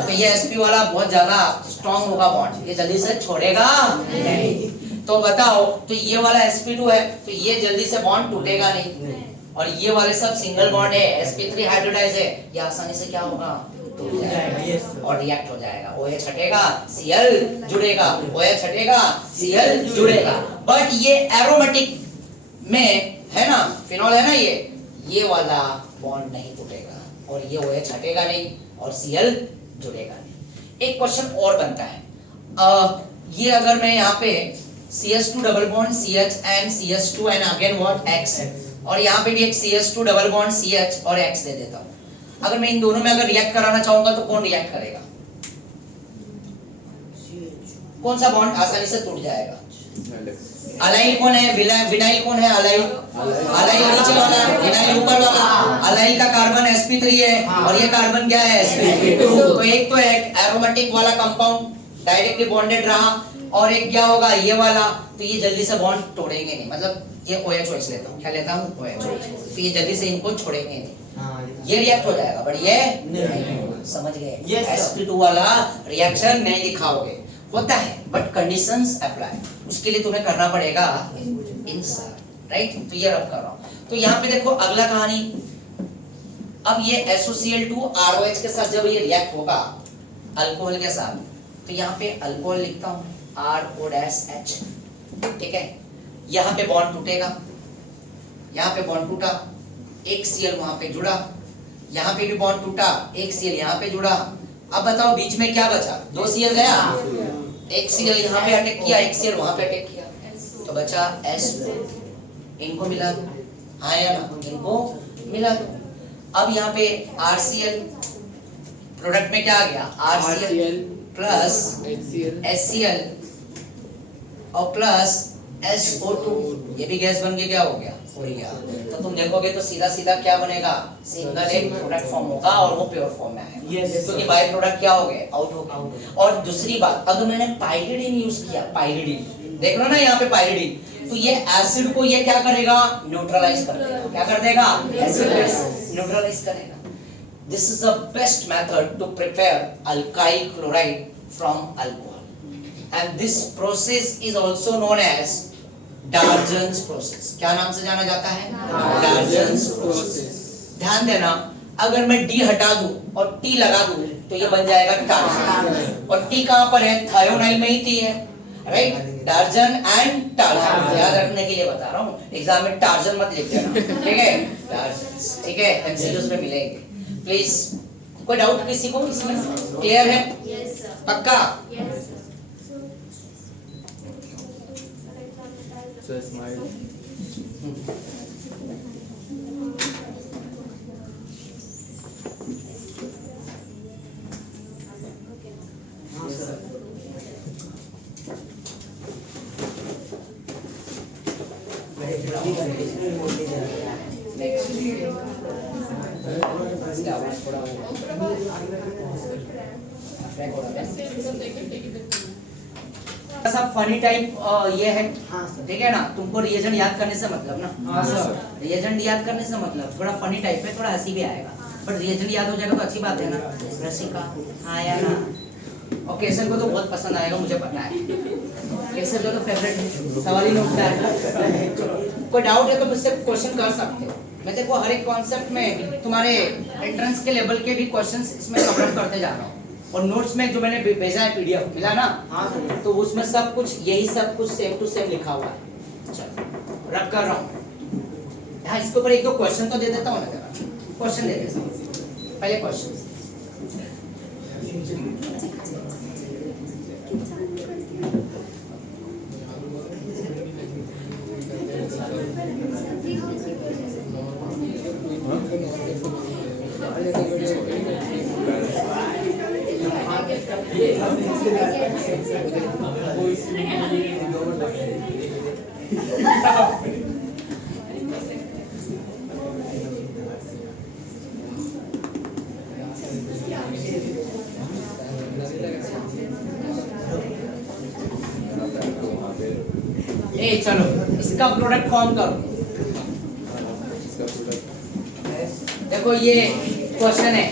तो ये sp वाला बहुत ज्यादा स्ट्रांग होगा बॉन्ड, ये जल्दी से छोड़ेगा नहीं। तो बताओ, तो ये वाला sp2 है तो ये जल्दी से बॉन्ड टूटेगा नहीं, और ये वाले सब सिंगल बॉन्ड है, sp3 हाइब्रिडाइज है, ये आसानी से क्या होगा? टूट जाएगा। Yes, sir. और रिएक्ट हो जाएगा, OH हटेगा, Cl जुड़ेगा, OH हटेगा, Cl जुड़ेगा। बट ये एरोमेटिक में है ना, फिनॉल है ना, ये वाला बॉन्ड नहीं टूटेगा, और ये OH हटेगा नहीं और Cl जुड़ेगा नहीं। एक क्वेश्चन और बनता है, ये अगर मैं यहाँ पे CH2 double bond CH and CH2 and again what X, और यहाँ पे भी एक CH2 डबल बॉन्ड CH और X दे देता हूँ। अगर मैं इन दोनों में अगर रिएक्ट कराना चाहूंगा तो कौन रिएक्ट करेगा? कौन सा बॉन्ड आसानी से टूट जाएगा? अलाइल कौन है? विनाइल कौन है? अलाइल नीचे वाला, विनाइल ऊपर वाला। अलाइल का कार्बन sp3 है और ये कार्बन क्या है? sp2। तो एक तो एक एरोमेटिक वाला कंपाउंड डायरेक्टली बॉन्डेड रहा, और एक क्या होगा? ये वाला, तो ये जल्दी से बॉन्ड तोड़ेंगे नहीं, मतलब ये OH OH लेता हूँ, क्या लेता हूँ? OH, तो ये जल्दी से इनको छोड़ेंगे नहीं, ये रिएक्ट हो जाएगा बट ये नहीं। समझ गए? Yes, sir. sp2 वाला रिएक्शन नहीं दिखाओगे, होता है बट कंडीशंस अप्लाई, उसके लिए तुम्हें करना पड़ेगा इंसर्ट, राइट? तो ये रब कर रहा हूँ। तो यहाँ पे देखो अगला कहानी, अब ये SOCl2 ROH के साथ जब ये रिएक्ट होगा अल्कोहल के साथ, तो यहाँ पे अल्कोहल लिखता हूँ ROH, ठीक है? यहाँ पे बॉन्ड टूटेगा, यहाँ पे बॉन्ड टूटा, एक Cl वहां पे जुड़ा, यहाँ पे भी बॉन्ड टूटा, एक Cl यहाँ पे जुड़ा। अब बताओ बीच में क्या बचा? 2 Cl गया, एक Cl यहाँ पे अटैक किया, एक Cl वहां पे अटैक किया, तो बचा S2, इनको मिला दो, आया ना? इनको मिला दो। अब यहाँ पे RCl प्रोडक्ट में क्या आ गया? RCl प्लस HCl और प्लस SO2, ये भी गैस बन के क्या हो गया? हो रही है, तो तुम देखोगे तो सीधा सीधा क्या बनेगा, सिंगल एक प्रोडक्ट फॉर्म होगा और वो प्योर फॉर्म में आएगा। Yes, क्योंकि sir. बाय प्रोडक्ट क्या हो गए, आउट हो Out हो गए। गए। और दूसरी बात, अगर मैंने पाइरिडीन यूज किया, पाइरिडीन देख लो ना यहाँ पे पाइरिडीन, तो ये एसिड को ये क्या करेगा, न्यूट्रलाइज कर देगा। क्या कर देगा, न्यूट्रलाइज करेगा। This is the best method to prepare alkyl chloride from alcohol and this process is also known as Darzens process. क्या नाम से जाना जाता है, डार्जन्स प्रोसेस। ध्यान देना, अगर मैं डी हटा दूं और टी लगा दूं तो ये बन जाएगा टार्जन, और टी कहां पर है, थायोनाइल में ही टी है, राइट। डार्जन एंड टार्जन याद रखने के लिए बता रहा हूँ, एग्जाम में टार्जन मत लिख देना, ठीक है, टार्जन, ठीक है, एमसीक्यूज में मिलेंगे। प्लीज, कोई डाउट किसी को इसमें, क्लियर है, Yes, sir. पक्का? Yes, sir. So smile. हाँ सर। सब फनी टाइप ये है, हाँ सर। ठीक है ना। तुमको रिएजेंट याद करने से मतलब ना, हाँ सर। रिएजेंट याद करने से मतलब थोड़ा फनी टाइप है, थोड़ा हंसी भी आएगा, बट रिएजेंट याद हो जाएगा तो अच्छी बात है ना। रसिका, हाँ या ना, और केसर को तो बहुत पसंद आएगा, मुझे पता है, केसर का तो फेवरेट है, सवाल ही नहीं उठता है। कोई डाउट है तो मुझसे क्वेश्चन कर सकते हो। मैं देखो हर एक कॉन्सेप्ट में तुम्हारे एंट्रेंस के लेवल के भी क्वेश्चंस इसमें कवर अप करते जा रहा हूँ, और नोट्स में जो मैंने भेजा है पीडीएफ मिला ना, हाँ सर। तो उसमें सब कुछ यही सब कुछ सेम टू सेम लिखा हुआ है। चलो रब कर रहा हूँ। हाँ, इसके ऊपर एक दो क्वेश्चन तो दे देता हूँ ना, जरा क्वेश्चन दे देता हूँ। पहले क्वेश्चन, ए चलो इसका प्रोडक्ट फॉर्म करो। इसका प्रोडक्ट देखो ये क्वेश्चन है,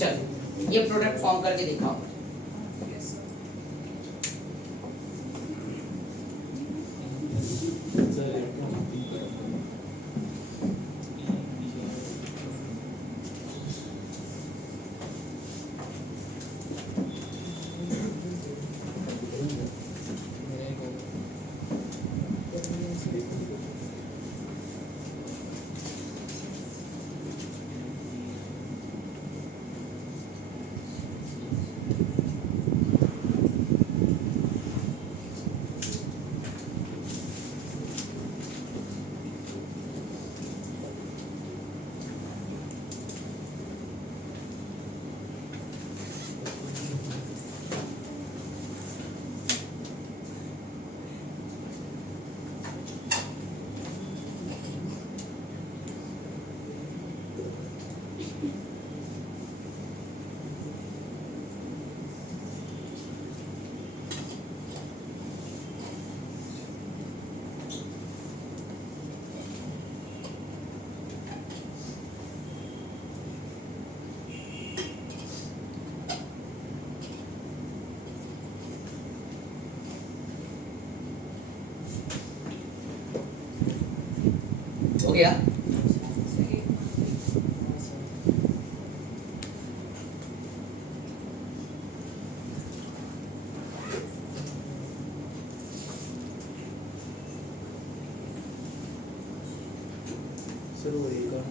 चल ये प्रोडक्ट फॉर्म करके दिखाओ। गया। सर वो एक और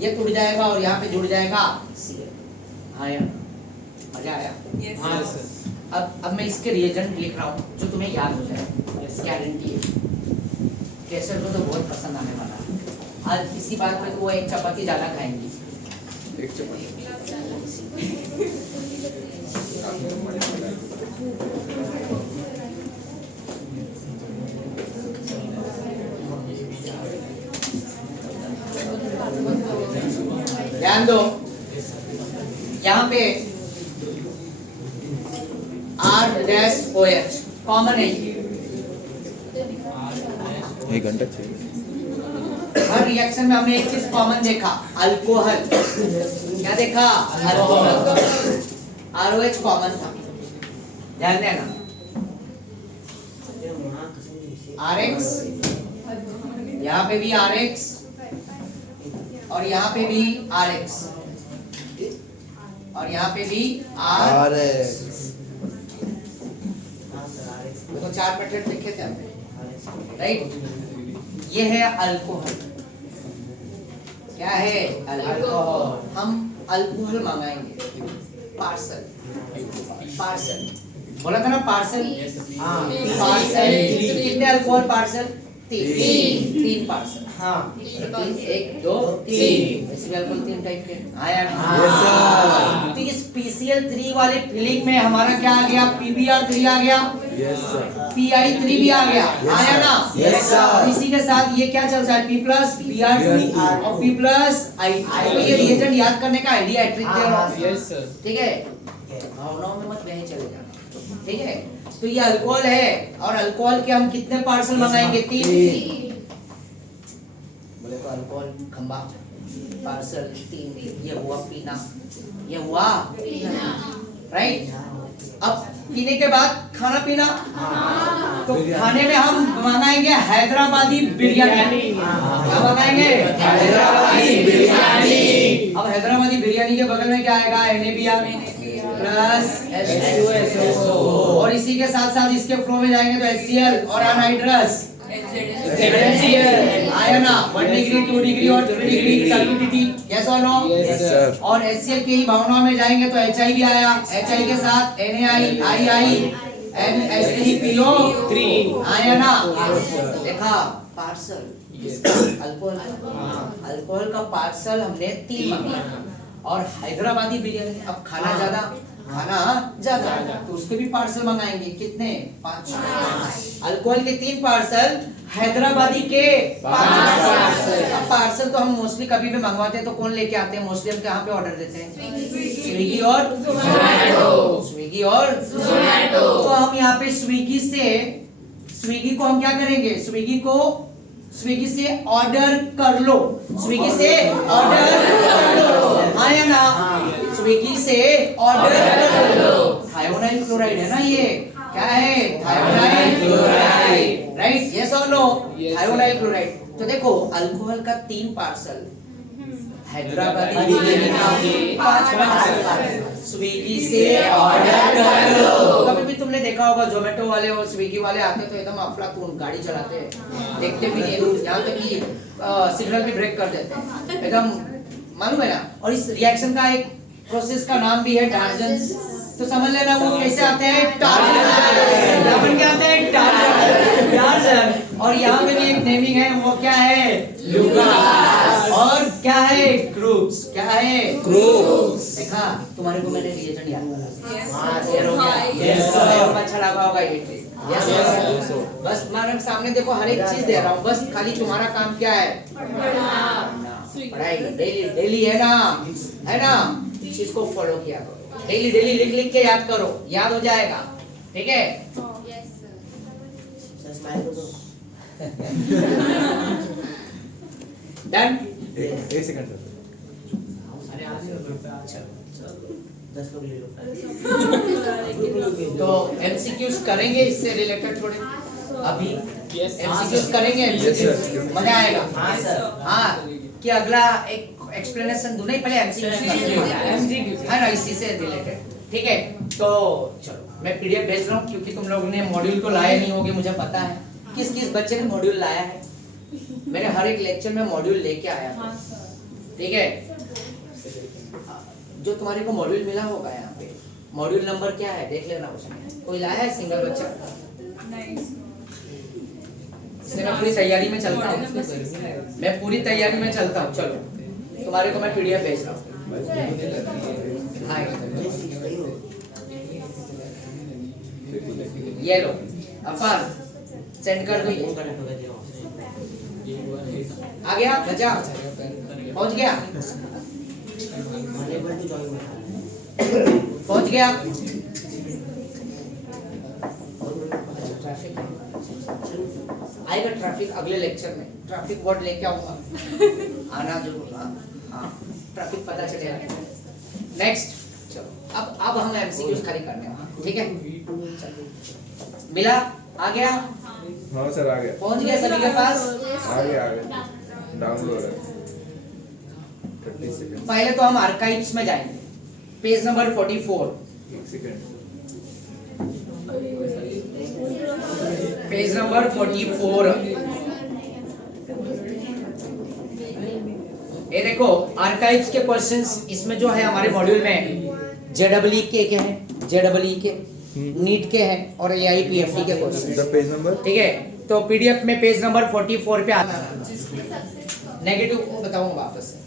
ये टूट जाएगा और यहाँ पे जुड़ जाएगा सी। हाँ यार मजा आया। हाँ सर। अब मैं इसके रिएजेंट लिख रहा हूँ जो तुम्हें याद हो जाए, गारंटी है। कैसर को तो बहुत पसंद आने वाला है। आज इसी बात पे तो वो एक चपाती ज्यादा खाएंगी। एक चपाती ध्यान दो, यहाँ पे R-OH कॉमन है। एक घंटा चाहिए। हर रिएक्शन में हमने एक चीज कॉमन देखा, अल्कोहल। क्या देखा? अल्कोहल। ROH कॉमन था, ध्यान देना। RX, यहाँ पे भी RX और यहाँ पे भी RX और यहाँ पे भी R। देखो 4 पैटर्न देखे थे हमने, राइट? ये है अल्कोहल। क्या है? अल्कोहल। हम अल्कोहल मंगाएंगे, पार्सल। पार्सल बोला था ना, पार्सल। हाँ, पार्सल। कितने अल्कोहल पार्सल? 3 पार्सल। हाँ, 1 2 3। ऐसे अल्कोहल 3 टाइप के आया ना? Yes sir. तो इस PCl3 वाले फिलिंग में हमारा क्या आ गया? PBr3 आ गया, यस सर। PI3 भी आ गया। आया ना? Yes sir. इसी के साथ ये क्या चलता है? P प्लस Br2 और P प्लस I3। ये रिएजेंट याद करने का आइडिया है, ट्रिक दे रहा हूं। Yes sir. ठीक है, भावनाओं में मत बह चले जाना। ठीक है, तो ये अल्कोहल है और अल्कोहल के हम कितने पार्सल मंगाएंगे? 3। बोले तो अल्कोहल खंबा पार्सल 3। ये हुआ पीना, ये हुआ राइट। अब पीने के बाद खाना पीना, तो खाने में हम मंगाएंगे हैदराबादी बिरयानी। क्या मंगाएंगे? हैदराबादी बिरयानी। अब हैदराबादी बिरयानी के बगल में क्या आएगा? NaBr प्लस H2SO और इसी के साथ साथ इसके फ्लो में जाएंगे तो HCl और अनहाइड्रस HCl आया ना? 1 डिग्री 2 डिग्री और 3 डिग्री टर्बिडिटी। यस और नो? Yes sir. और HCl की ही भावनाओं में जाएंगे तो HI भी आया, HI के साथ NaI II NH3PO3 आया ना? देखा पार्सल अल्कोहल का पार्सल हमने 3 मंगाया और हैदराबादी बिरयानी। अब खाना ज्यादा तो उसके भी पार्सल मंगाएंगे। कितने? 5। अल्कोहल के 3 पार्सल, हैदराबादी के 5 पार्सल। अब पार्सल तो हम मोस्टली कभी भी मंगवाते हैं तो कौन लेके आते हैं? मोस्टली हम कहाँ पे ऑर्डर देते हैं? स्विगी और जोमैटो। तो हम यहाँ पे स्विगी को हम क्या करेंगे? स्विगी से ऑर्डर कर लो। स्विगी से ऑर्डर कर लो, आया ना? स्विगी से ऑर्डर कर लो। थायोनाइल क्लोराइड है ना ये? क्या है? Thionyl chloride, right? यस और नो? Thionyl chloride. तो देखो अल्कोहल का 3 पार्सल, हैदराबादी बिरयानी का 5 पार्सल, स्विगी से ऑर्डर कर लो। कभी भी तुमने देखा होगा जोमेटो वाले और स्विगी वाले आते तो एकदम अफलातून गाड़ी चलाते हैं, देखते भी नहीं, यहाँ तक कि सिग्नल भी ब्रेक कर देते हैं एकदम, मालूम है ना? और इस रिएक्शन का एक प्रोसेस का नाम भी है टार्जन। तो समझ लेना वो कैसे आते हैं? टार्जन। यहाँ पर क्या आते हैं? टार्जन। और यहाँ पे भी एक नेमिंग है, वो क्या है? लुकास। और क्या है? क्रूप्स। क्या है? क्रूप्स। देखा तुम्हारे को मैंने रिएजेंट याद करा। हाँ शेयर हो गया। Yes sir. अच्छा लगा होगा ये। Yes sir. बस तुम्हारे सामने देखो हर एक चीज दे रहा हूँ, बस खाली तुम्हारा काम क्या है? पढ़ाई। डेली है ना? चीज को फॉलो किया करो, डेली लिख के याद करो, याद हो जाएगा। ठीक है? डन? एक सेकंड सर। तो एमसीक्यूज करेंगे इससे रिलेटेड थोड़े अभी? एमसीक्यूज करेंगे, एमसीक्यूज मजा आएगा। हाँ कि अगला एक एक्सप्लेनेशन दूं, नहीं पहले एमसीक्यूज है ना, इसी से रिलेटेड। ठीक है, तो चलो मैं पीडीएफ भेज रहा हूँ क्योंकि तुम लोगों ने मॉड्यूल तो लाया नहीं होगे, मुझे पता है। किस किस बच्चे ने मॉड्यूल लाया है? मेरे हर एक लेक्चर में मॉड्यूल लेके आया था। ठीक है, जो तुम्हारे को मॉड्यूल मिला होगा यहाँ पे, मॉड्यूल नंबर क्या है देख लेना उसमें। कोई लाया है सिंगल बच्चा? इससे मैं पूरी तैयारी में चलता हूँ, मैं पूरी तैयारी में चलता हूँ। चलो तुम्हारे को मैं पीडीएफ भेज रहा हूँ। हाँ ये लो अफान, सेंड कर दो। ये आ गया बचा, पहुंच गया, पहुंच गया। ट्रैफिक आएगा, ट्रैफिक अगले लेक्चर में ट्रैफिक बोर्ड लेके आऊंगा, आना जरूर। हाँ ट्रैफिक पता चलेगा। नेक्स्ट चलो अब हम एमसीक्यूज खाली करने हैं। ठीक है, मिला? आ गया? हाँ सर आ गया। पहुंच गया सभी के पास? आ गया डाउनलोड है। 30 सेकंड। पहले तो हम आर्काइव्स में जाएंगे, पेज नंबर 44। एक सेकंड। Page number 44। ये देखो आर्काइव्स के क्वेश्चंस, इसमें जो है हमारे मॉड्यूल में जेडब्ल्यू के हैं, जेडब्ल्यू के नीट के हैं और एआईपीएफटी के क्वेश्चन। The page number. ठीक है, तो पीडीएफ में पेज नंबर 44 पे आता है। नेगेटिव बताऊंगा वापस से।